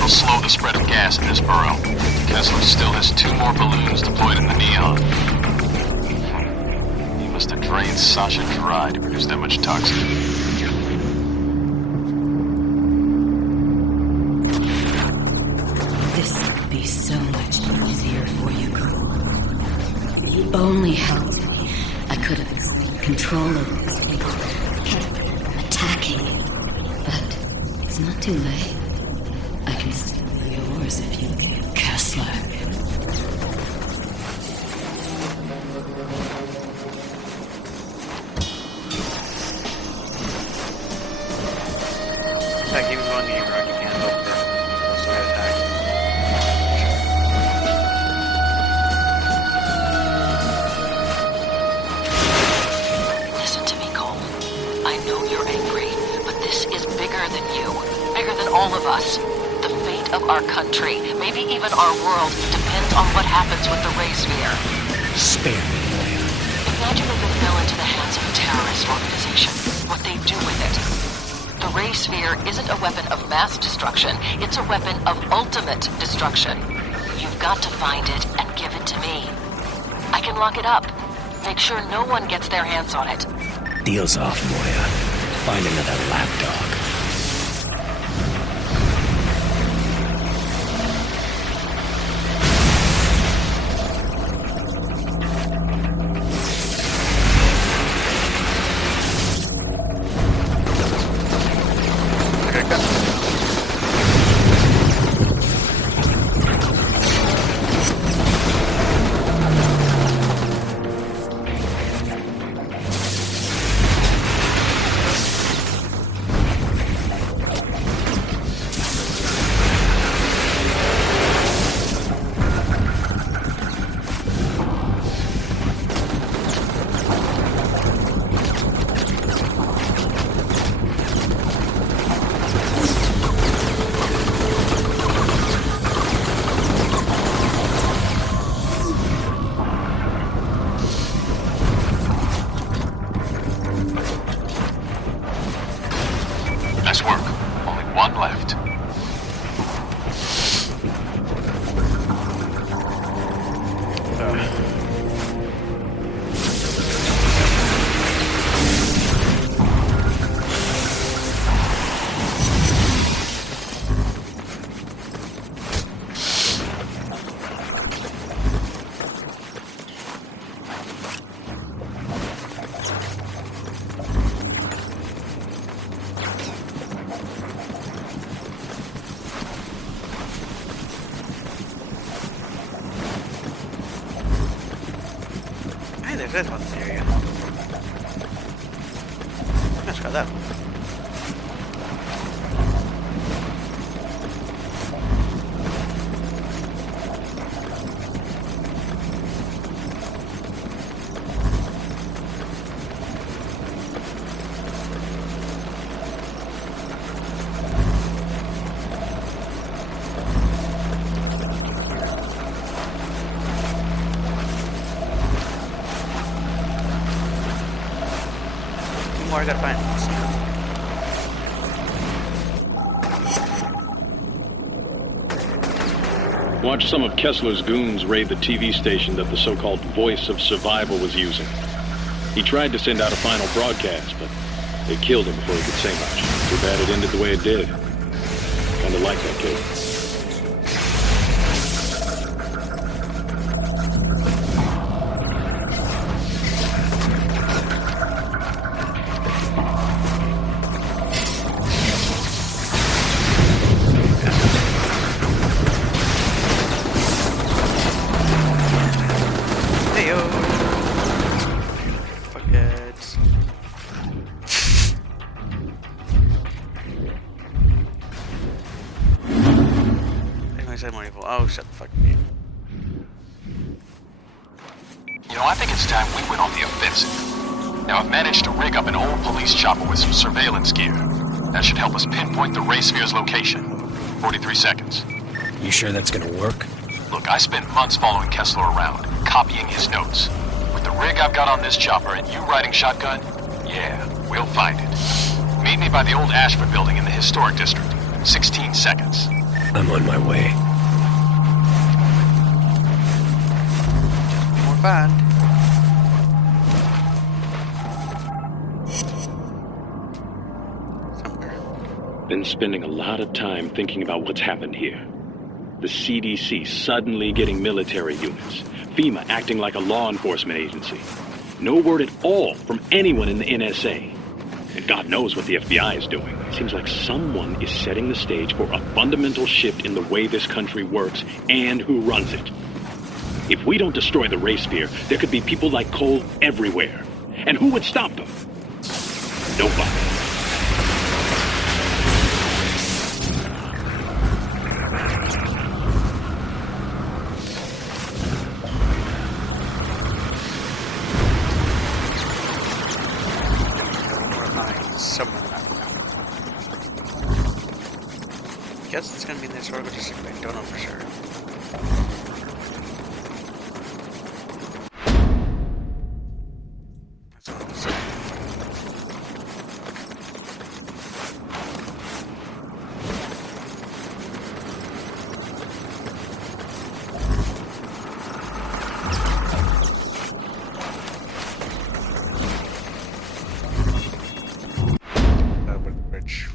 Slow the spread of gas in this burrow. Kessler still has 2 more balloons deployed in the neon. He must have drained Sasha dry to produce that much toxin. This would be so much easier for you, girl. You only helped me. I could have control over these people, kept them attacking. But it's not too late. I can steal yours if you get Kessler. Like he was on the rock, you can't hope for most of the attack. Listen to me, Cole. I know you're angry, but this is bigger than you. Bigger than all of us. The fate of our country, maybe even our world, depends on what happens with the Ray Sphere. Spare me, Moya. Imagine if it fell into the hands of a terrorist organization. What they do with it. The Ray Sphere isn't a weapon of mass destruction. It's a weapon of ultimate destruction. You've got to find it and give it to me. I can lock it up. Make sure no one gets their hands on it. Deal's off, Moya. Find another lapdog. Hey, there's this one area. Let's try that one. More I gotta find. Watch some of Kessler's goons raid the TV station that the so-called Voice of Survival was using. He tried to send out a final broadcast, but they killed him before he could say much. Too bad it ended the way it did. Kinda like that kid. Oh, shut the fuck up. You know, I think it's time we went on the offensive. Now, I've managed to rig up an old police chopper with some surveillance gear. That should help us pinpoint the Ray Sphere's location. 43 seconds. You sure that's gonna work? Look, I spent months following Kessler around, copying his notes. With the rig I've got on this chopper and you riding shotgun, yeah, we'll find it. Meet me by the old Ashford building in the historic district. 16 seconds. I'm on my way. More fun. Been spending a lot of time thinking about what's happened here. The CDC suddenly getting military units. FEMA acting like a law enforcement agency. No word at all from anyone in the NSA. And God knows what the FBI is doing. Seems like someone is setting the stage for a fundamental shift in the way this country works and who runs it. If we don't destroy the Ray Sphere, there could be people like Cole everywhere. And who would stop them? Nobody. Guess it's gonna be in the historical district, but I don't know for sure. That's what I'm saying. Bridge.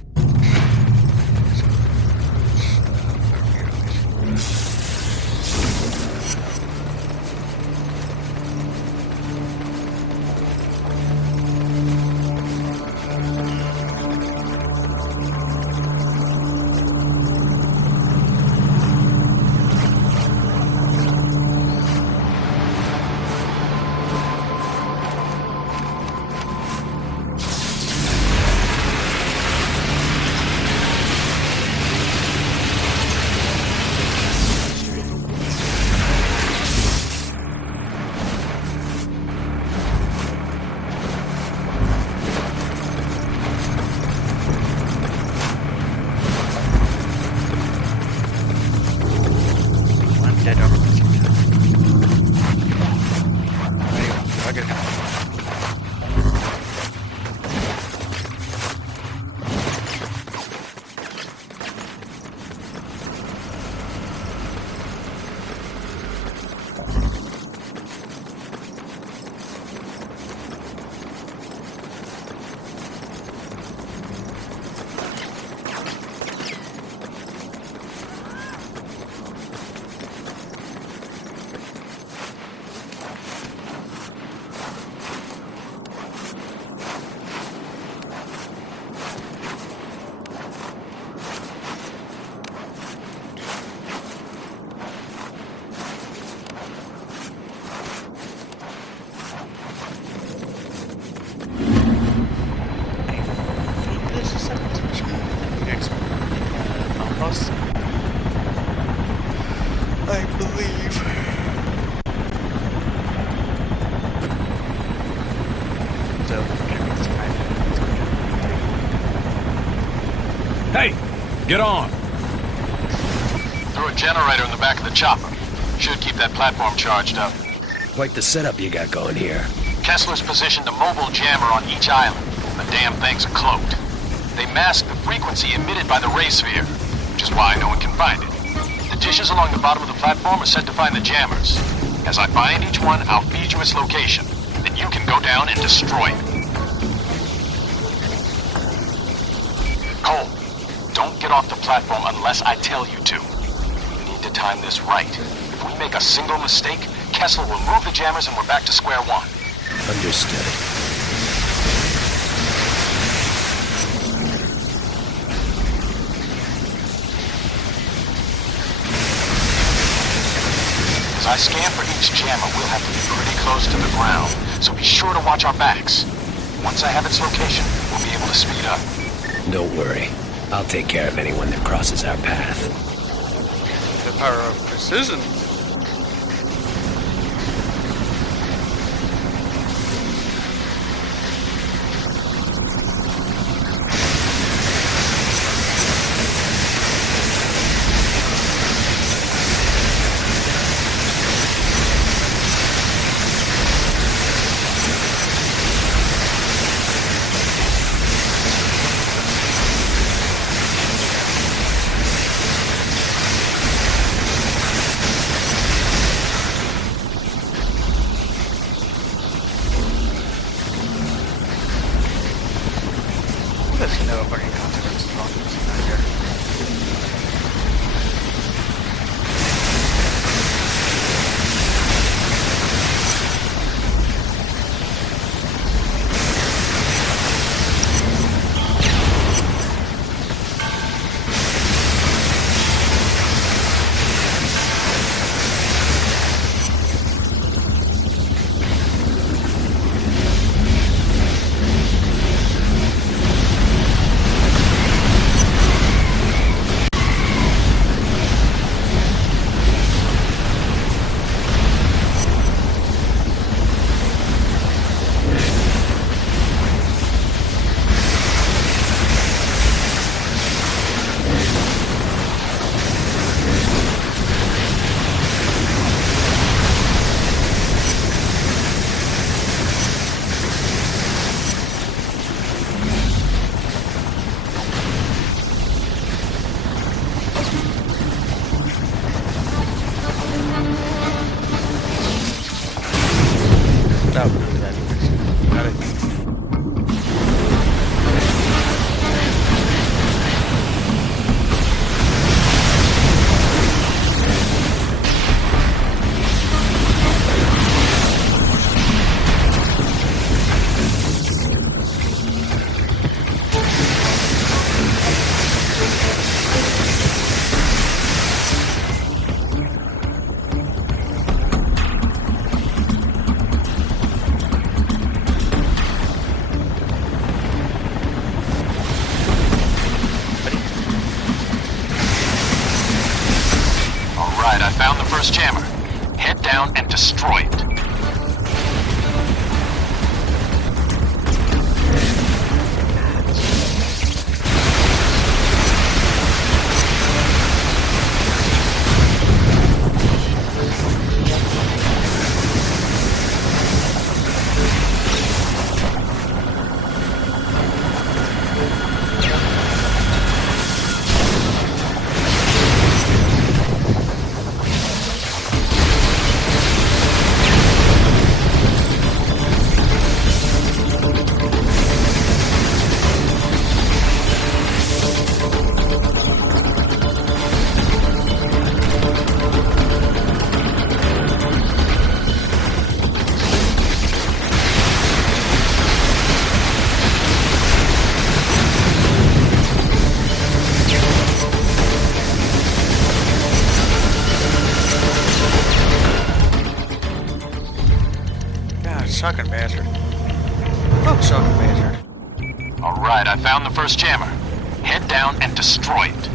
Get on. Throw a generator in the back of the chopper. Should keep that platform charged up. Quite the setup you got going here. Kessler's positioned a mobile jammer on each island. The damn things are cloaked. They mask the frequency emitted by the ray sphere, which is why no one can find it. The dishes along the bottom of the platform are set to find the jammers. As I find each one, I'll feed you its location. Then you can go down and destroy it. Cole, don't get off the platform unless I tell you to. We need to time this right. If we make a single mistake, Kessler will move the jammers and we're back to square one. Understood. As I scan for each jammer, we'll have to be pretty close to the ground, so be sure to watch our backs. Once I have its location, we'll be able to speed up. Don't worry. I'll take care of anyone that crosses our path. The power of precision. There's no fucking consequences on this right here. I found the first jammer. Head down and destroy it. Sucking bastard. Oh, sucking bastard. Alright, I found the first jammer. Head down and destroy it.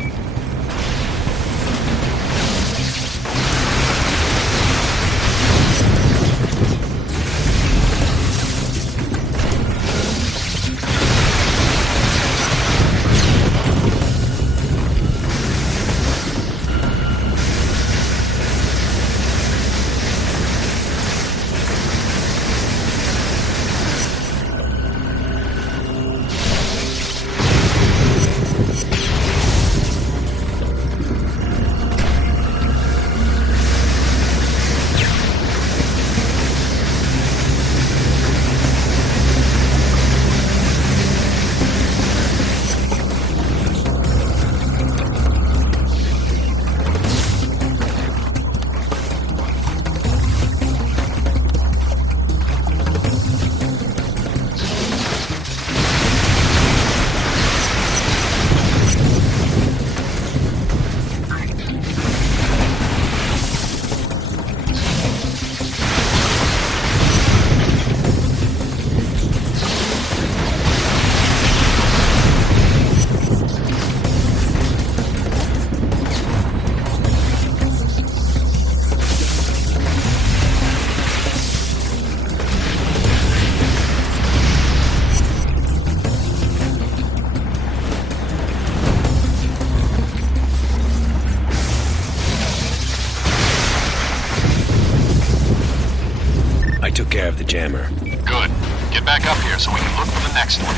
took care of the jammer. Good. Get back up here so we can look for the next one.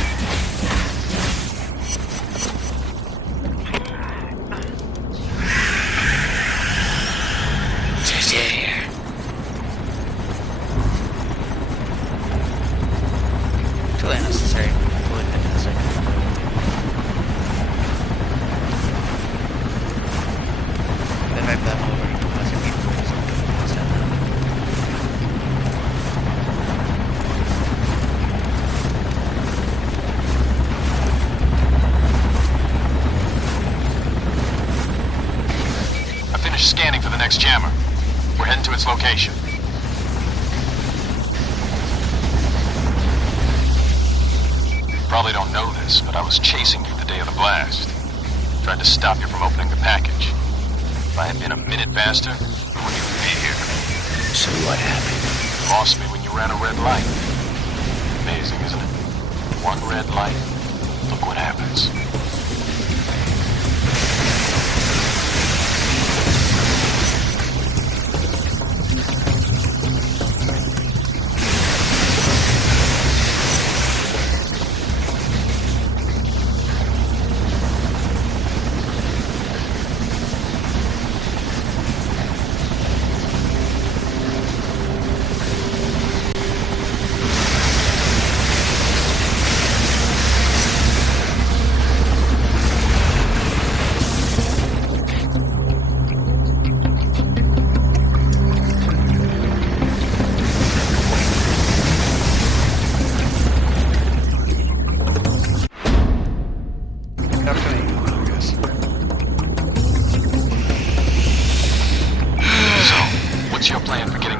Totally unnecessary. Totally unnecessary. Then right that over. I finished scanning for the next jammer. We're heading to its location. Probably don't know this, but I was chasing you the day of the blast. Tried to stop you from opening the package. If I had been a minute faster, you wouldn't even be here. So what happened? Lost me when you ran a red light. Amazing, isn't it? One red light, look what happens.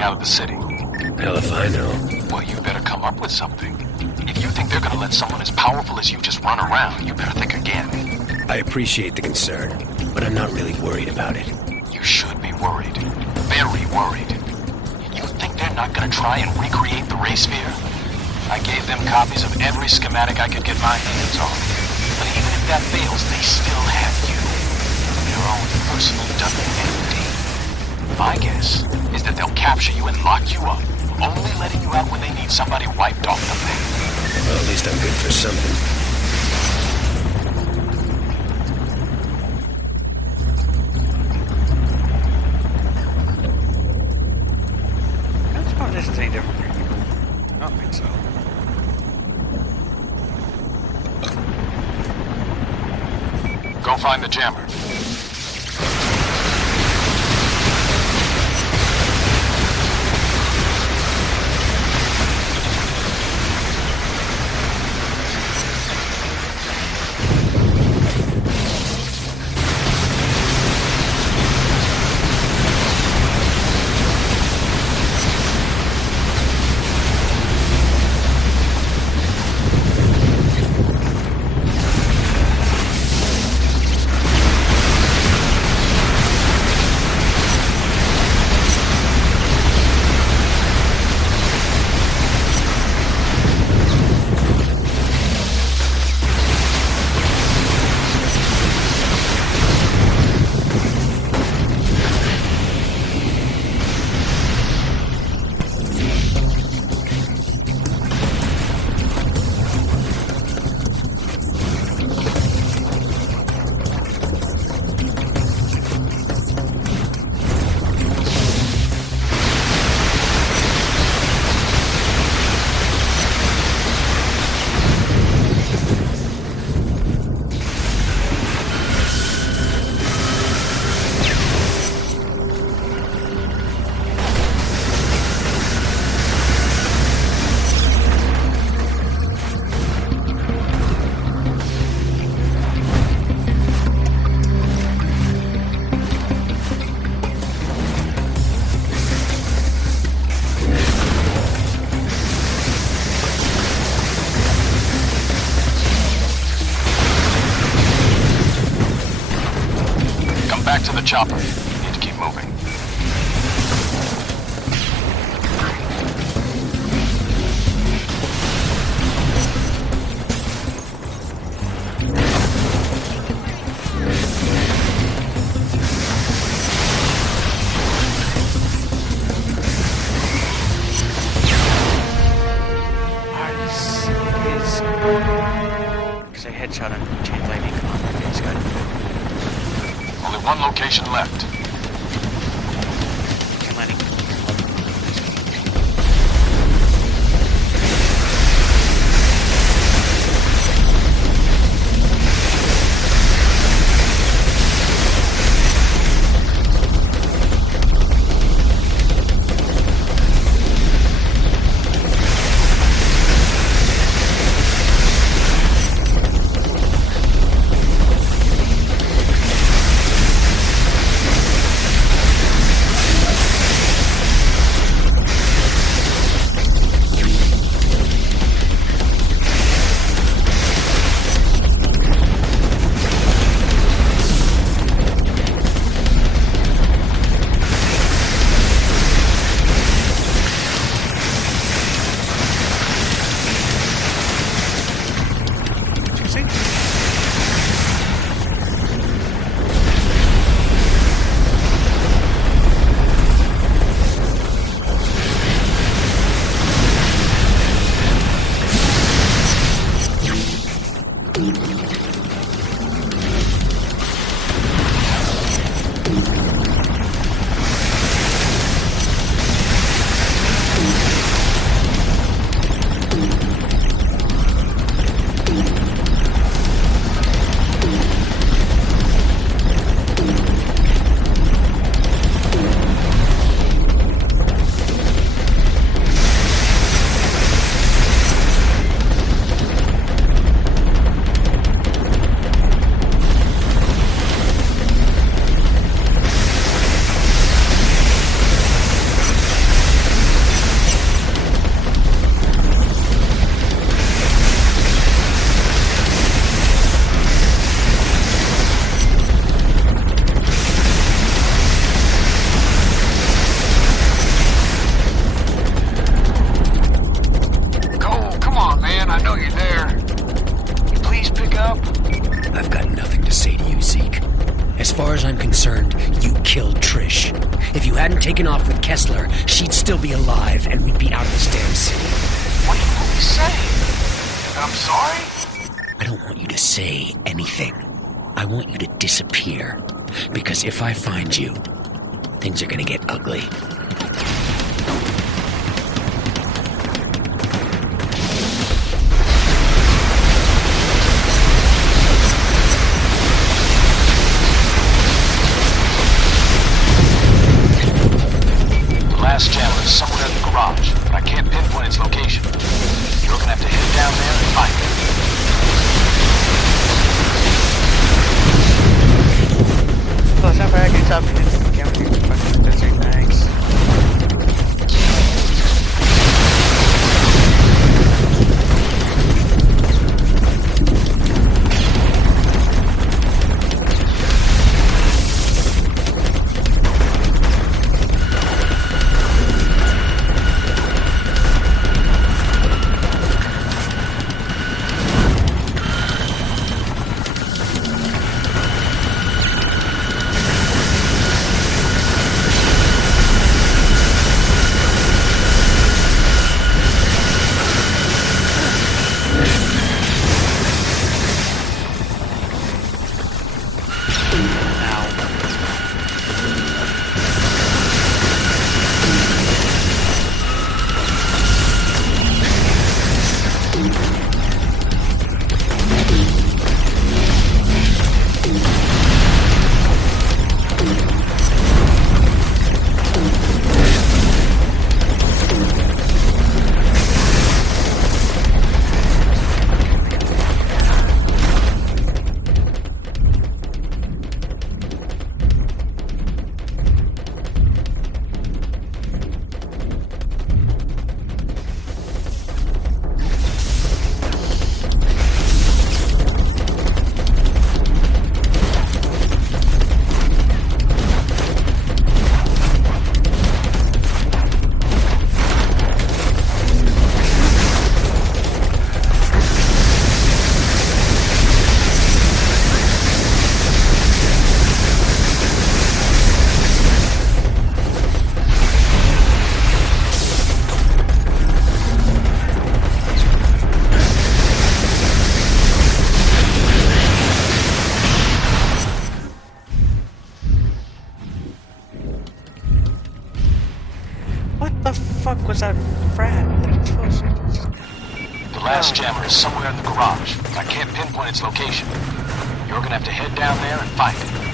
Out of the city. Hell if I know. Well, you better come up with something. If you think they're gonna let someone as powerful as you just run around, you better think again. I appreciate the concern, but I'm not really worried about it. You should be worried. Very worried. You think they're not gonna try and recreate the ray sphere? I gave them copies of every schematic I could get my hands on. But even if that fails, they still have you. Your own personal WMD. My guess is that they'll capture you and lock you up, only letting you out when they need somebody wiped off the map. Well, at least I'm good for something. That's probably just any different for people. I don't think so. Go find the jammer. Back to the chopper. Need to keep moving. headshot on chain lightning on my face, got it. Only one location left. Chain lightning. Taken off with Kessler, she'd still be alive and we'd be out of this damn city. What are you saying? I'm sorry? I don't want you to say anything. I want you to disappear. Because if I find you, things are gonna get ugly. Last channel is somewhere in the garage, but I can't pinpoint its location. You're gonna have to head down there and find it. Well, it's not bad. Good job. Thanks. that frat. That's supposed to just... The last jammer is somewhere in the garage. I can't pinpoint its location. You're gonna have to head down there and find it.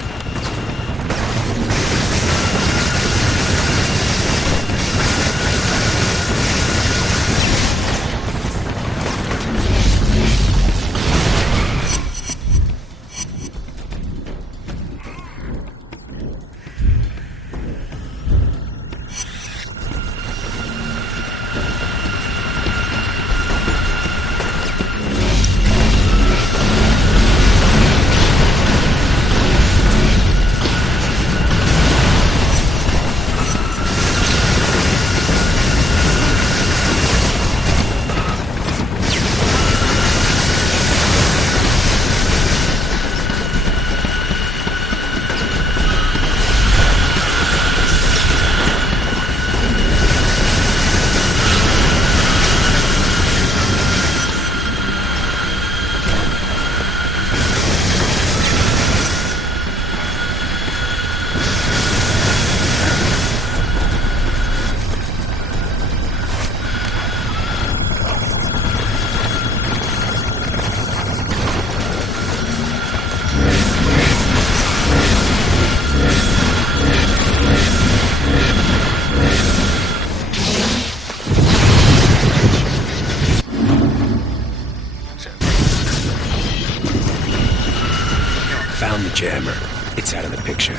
Found the jammer. It's out of the picture.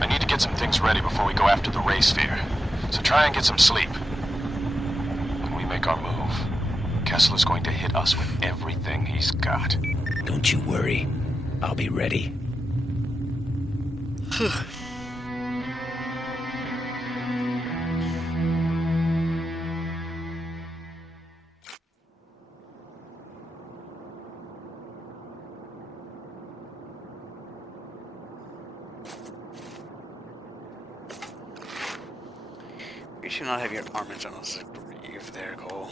I need to get some things ready before we go after the ray sphere. So try and get some sleep. When we make our move, Kessler's going to hit us with everything he's got. Don't you worry. I'll be ready. You should not have your armors on us. If they're Cole.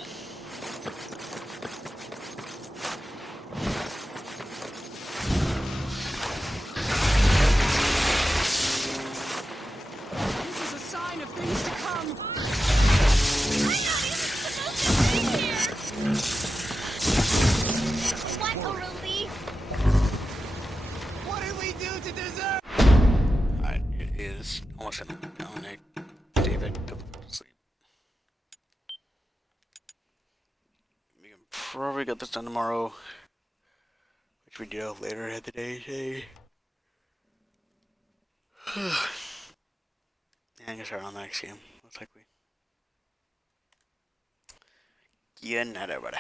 This is a sign of things to come. What a relief! What did we do to deserve? It is almost an Nick. David, go to sleep. We can probably get this done tomorrow, which we do later in the day. And I guess we're on the next game. Looks like we. Good night, everybody.